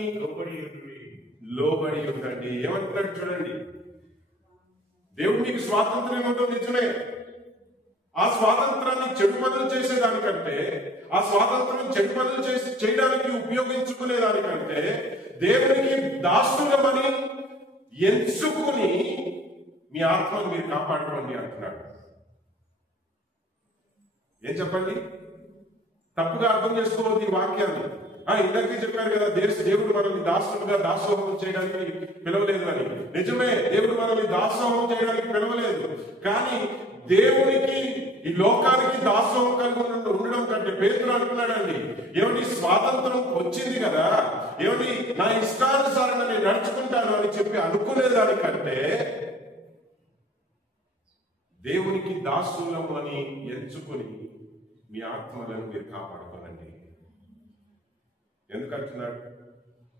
లోబడి ఉండండి. ఏమంటున్నాడు చూడండి. దేవుడు మీకు స్వాతంత్రం ఇవ్వడం నిజమే. ఆ స్వాతంత్రాన్ని చెడు పనులు చేసేదానికంటే, ఆ స్వాతంత్రం చెడు పనులు చేయడానికి ఉపయోగించుకునే దానికంటే దేవునికి దాసులమని ఎంచుకుని మీ ఆత్మను మీరు కాపాడుకోండి అంటున్నాడు. ఏం చెప్పండి? తప్పుగా అర్థం చేసుకోవద్దు ఈ వాక్యాన్ని. ఇందాకే చెప్పారు కదా, దేవుడు మనల్ని దాసులుగా దాసోహం చేయడానికి పిలవలేదు అని. నిజమే, దేవుడు మనల్ని దాసోహం చేయడానికి పిలవలేదు. కానీ దేవునికి, ఈ లోకానికి దాసోహం కలిగి ఉండడం కంటే, పేతురు అంటున్నాడండి, ఏమిటి స్వాతంత్రం వచ్చింది కదా, ఏమిటి నా ఇష్టానుసారంగా నేను నడుచుకుంటాను అని చెప్పి అనుకునేదానికంటే దేవునికి దాసులము అని ఎంచుకొని మీ ఆత్మలను మీరు కాపాడుకోనండి. ఎందుకంటున్నాడు?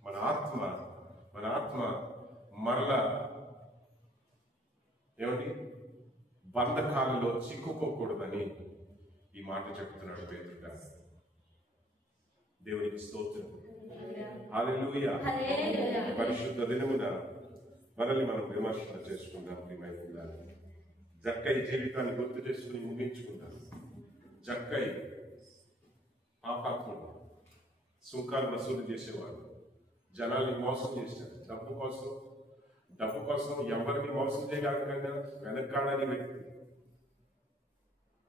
మన ఆత్మ మరలా ఏమిటి బంధకాలలో చిక్కుకోకూడదని ఈ మాట చెప్తున్నాడు పేతురు గారు. దేవునికి స్తోత్రం. హల్లెలూయా. పరిశుద్ధ దినమున మనల్ని మనం విమర్శన చేసుకుందాం. ప్రియమైన జక్కై జీవితాన్ని గుర్తు చేసుకుని ముగించుకుందాం. జక్కై పాపాత్ముడు, సుంకాలు వసూలు చేసేవాడు, జనాల్ని మోసం చేశాడు. డబ్బు కోసం ఎవరిని మోసం చేయగలకుండా వెనక్కాడని వ్యక్తి.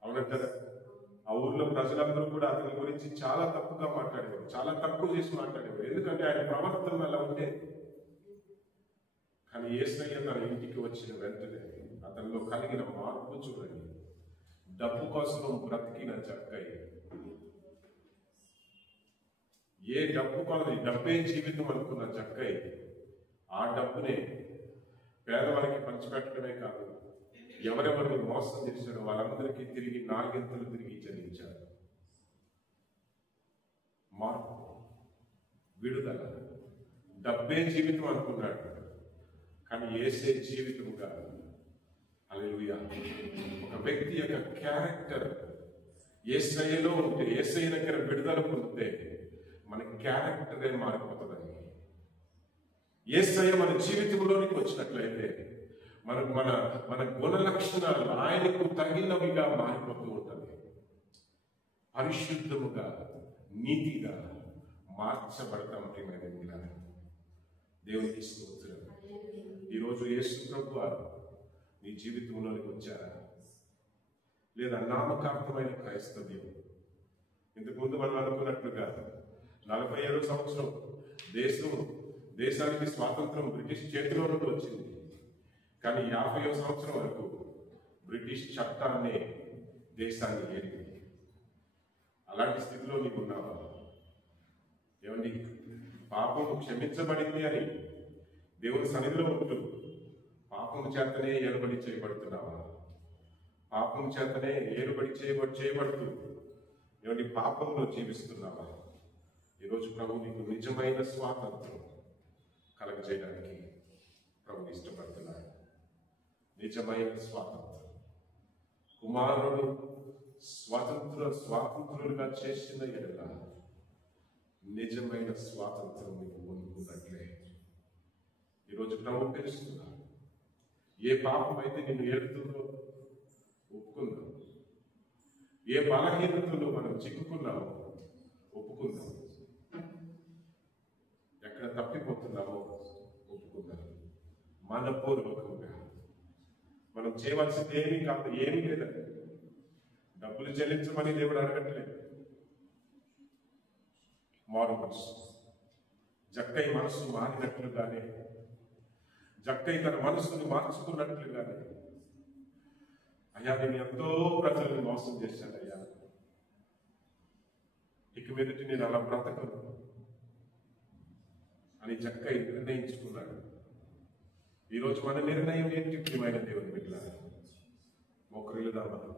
అవునంటారా? ఆ ఊర్లో ప్రజలందరూ కూడా అతని గురించి చాలా తప్పుగా మాట్లాడేవారు, చాలా తక్కువ చేసి మాట్లాడేవారు. ఎందుకంటే ఆయన ప్రవర్తన అలా ఉంటే. కానీ యేసయ్య తన ఇంటికి వచ్చిన వెంటనే అతనిలో కలిగిన మార్పు చూడండి. డబ్బు కోసం బ్రతికిన జక్కయ్య, ఏ డబ్బు కొలది, డబ్బే జీవితం అనుకున్న జక్కయ్య ఆ డబ్బునే పేదవారికి పంచిపెట్టడమే కాదు, ఎవరెవరిని మోసం చేశారో వాళ్ళందరికీ తిరిగి 4 ఇంతలు తిరిగి చెల్లించారు. మార్పు, విడుదల. డబ్బే జీవితం అనుకున్నాడు, కానీ యేసే జీవితంగా. హల్లెలూయా. ఒక వ్యక్తి యొక్క క్యారెక్టర్ యేసయ్యలో ఉంటే, యేసయ్య దగ్గర విడుదల పొందితే మన క్యారెక్టరే మారిపోతుందని. యేసయ్య మన జీవితంలోనికి వచ్చినట్లయితే మన గుణ లక్షణాలు ఆయనకు తగినవిగా మారిపోతూ ఉంటుంది. పరిశుద్ధముగా, నీతిగా మార్చబడతాం. ప్రియమైన దేవునికి స్తోత్రం. ఈరోజు యేసు ప్రభువు మీ జీవితంలోనికి వచ్చారా? లేదా నామకార్థమైన క్రైస్తవ్యం? ఇంతకుముందు మనం అనుకున్నట్లుగా 47వ సంవత్సరం దేశానికి స్వాతంత్రం బ్రిటిష్ చేతిలో నుండి వచ్చింది. కానీ 50వ సంవత్సరం వరకు బ్రిటిష్ చట్టాన్ని దేశాన్ని ఏలింది. అలాంటి స్థితిలో నీకు ఉన్నావా? ఏమండి, పాపం క్షమించబడింది అని దేవుని సన్నిధిలో ఉంటూ పాపం చేతనే ఏలుబడి చేయబడుతున్నావా? పాపం చేతనే ఏలుబడి చేయబడుతూ ఏమండి పాపంలో జీవిస్తున్నావా? ఈరోజు ప్రభు నీకు నిజమైన స్వాతంత్రం కలగజేయడానికి ప్రభు ఇష్టపడుతున్నాడు. నిజమైన స్వాతంత్రం. కుమారుడు స్వాతంత్రులుగా చేసిన ఎడల నిజమైన స్వాతంత్రం నీకు పొందుకున్నట్లే. ఈరోజు ప్రభు తెలుస్తున్నాడు. ఏ పాపం అయితే నిన్ను ఏడుతుందో ఒప్పుకుందాం. ఏ బలహీనతలో మనం చిక్కుకున్నామో ఒప్పుకుందాం. ఎక్కడ తప్పిపోతున్నామో ఒప్పుకుందాం. మనపూర్వకంగా మనం చేయవలసింది ఏమీ కాదు, ఏమీ లేదండి. డబ్బులు చెల్లించమని దేవుడు అడగట్లేదు. మారు మనసు, జక్కై మనసు మారినట్లుగానే, జక్కై తన మనసును మార్చుకున్నట్లుగానే, అయ్యా నేను ఎంతో ప్రజలను మోసం చేశాను అయ్యా, ఇక మీదటి నేను అలా బ్రతకను అని జక్కై నిర్ణయించుకున్నాడు. ఈరోజు మన నిర్ణయం ఏంటి? ప్రియమైన దేవుని బిడ్డలారా, మోకరిల్లుదాం మనం.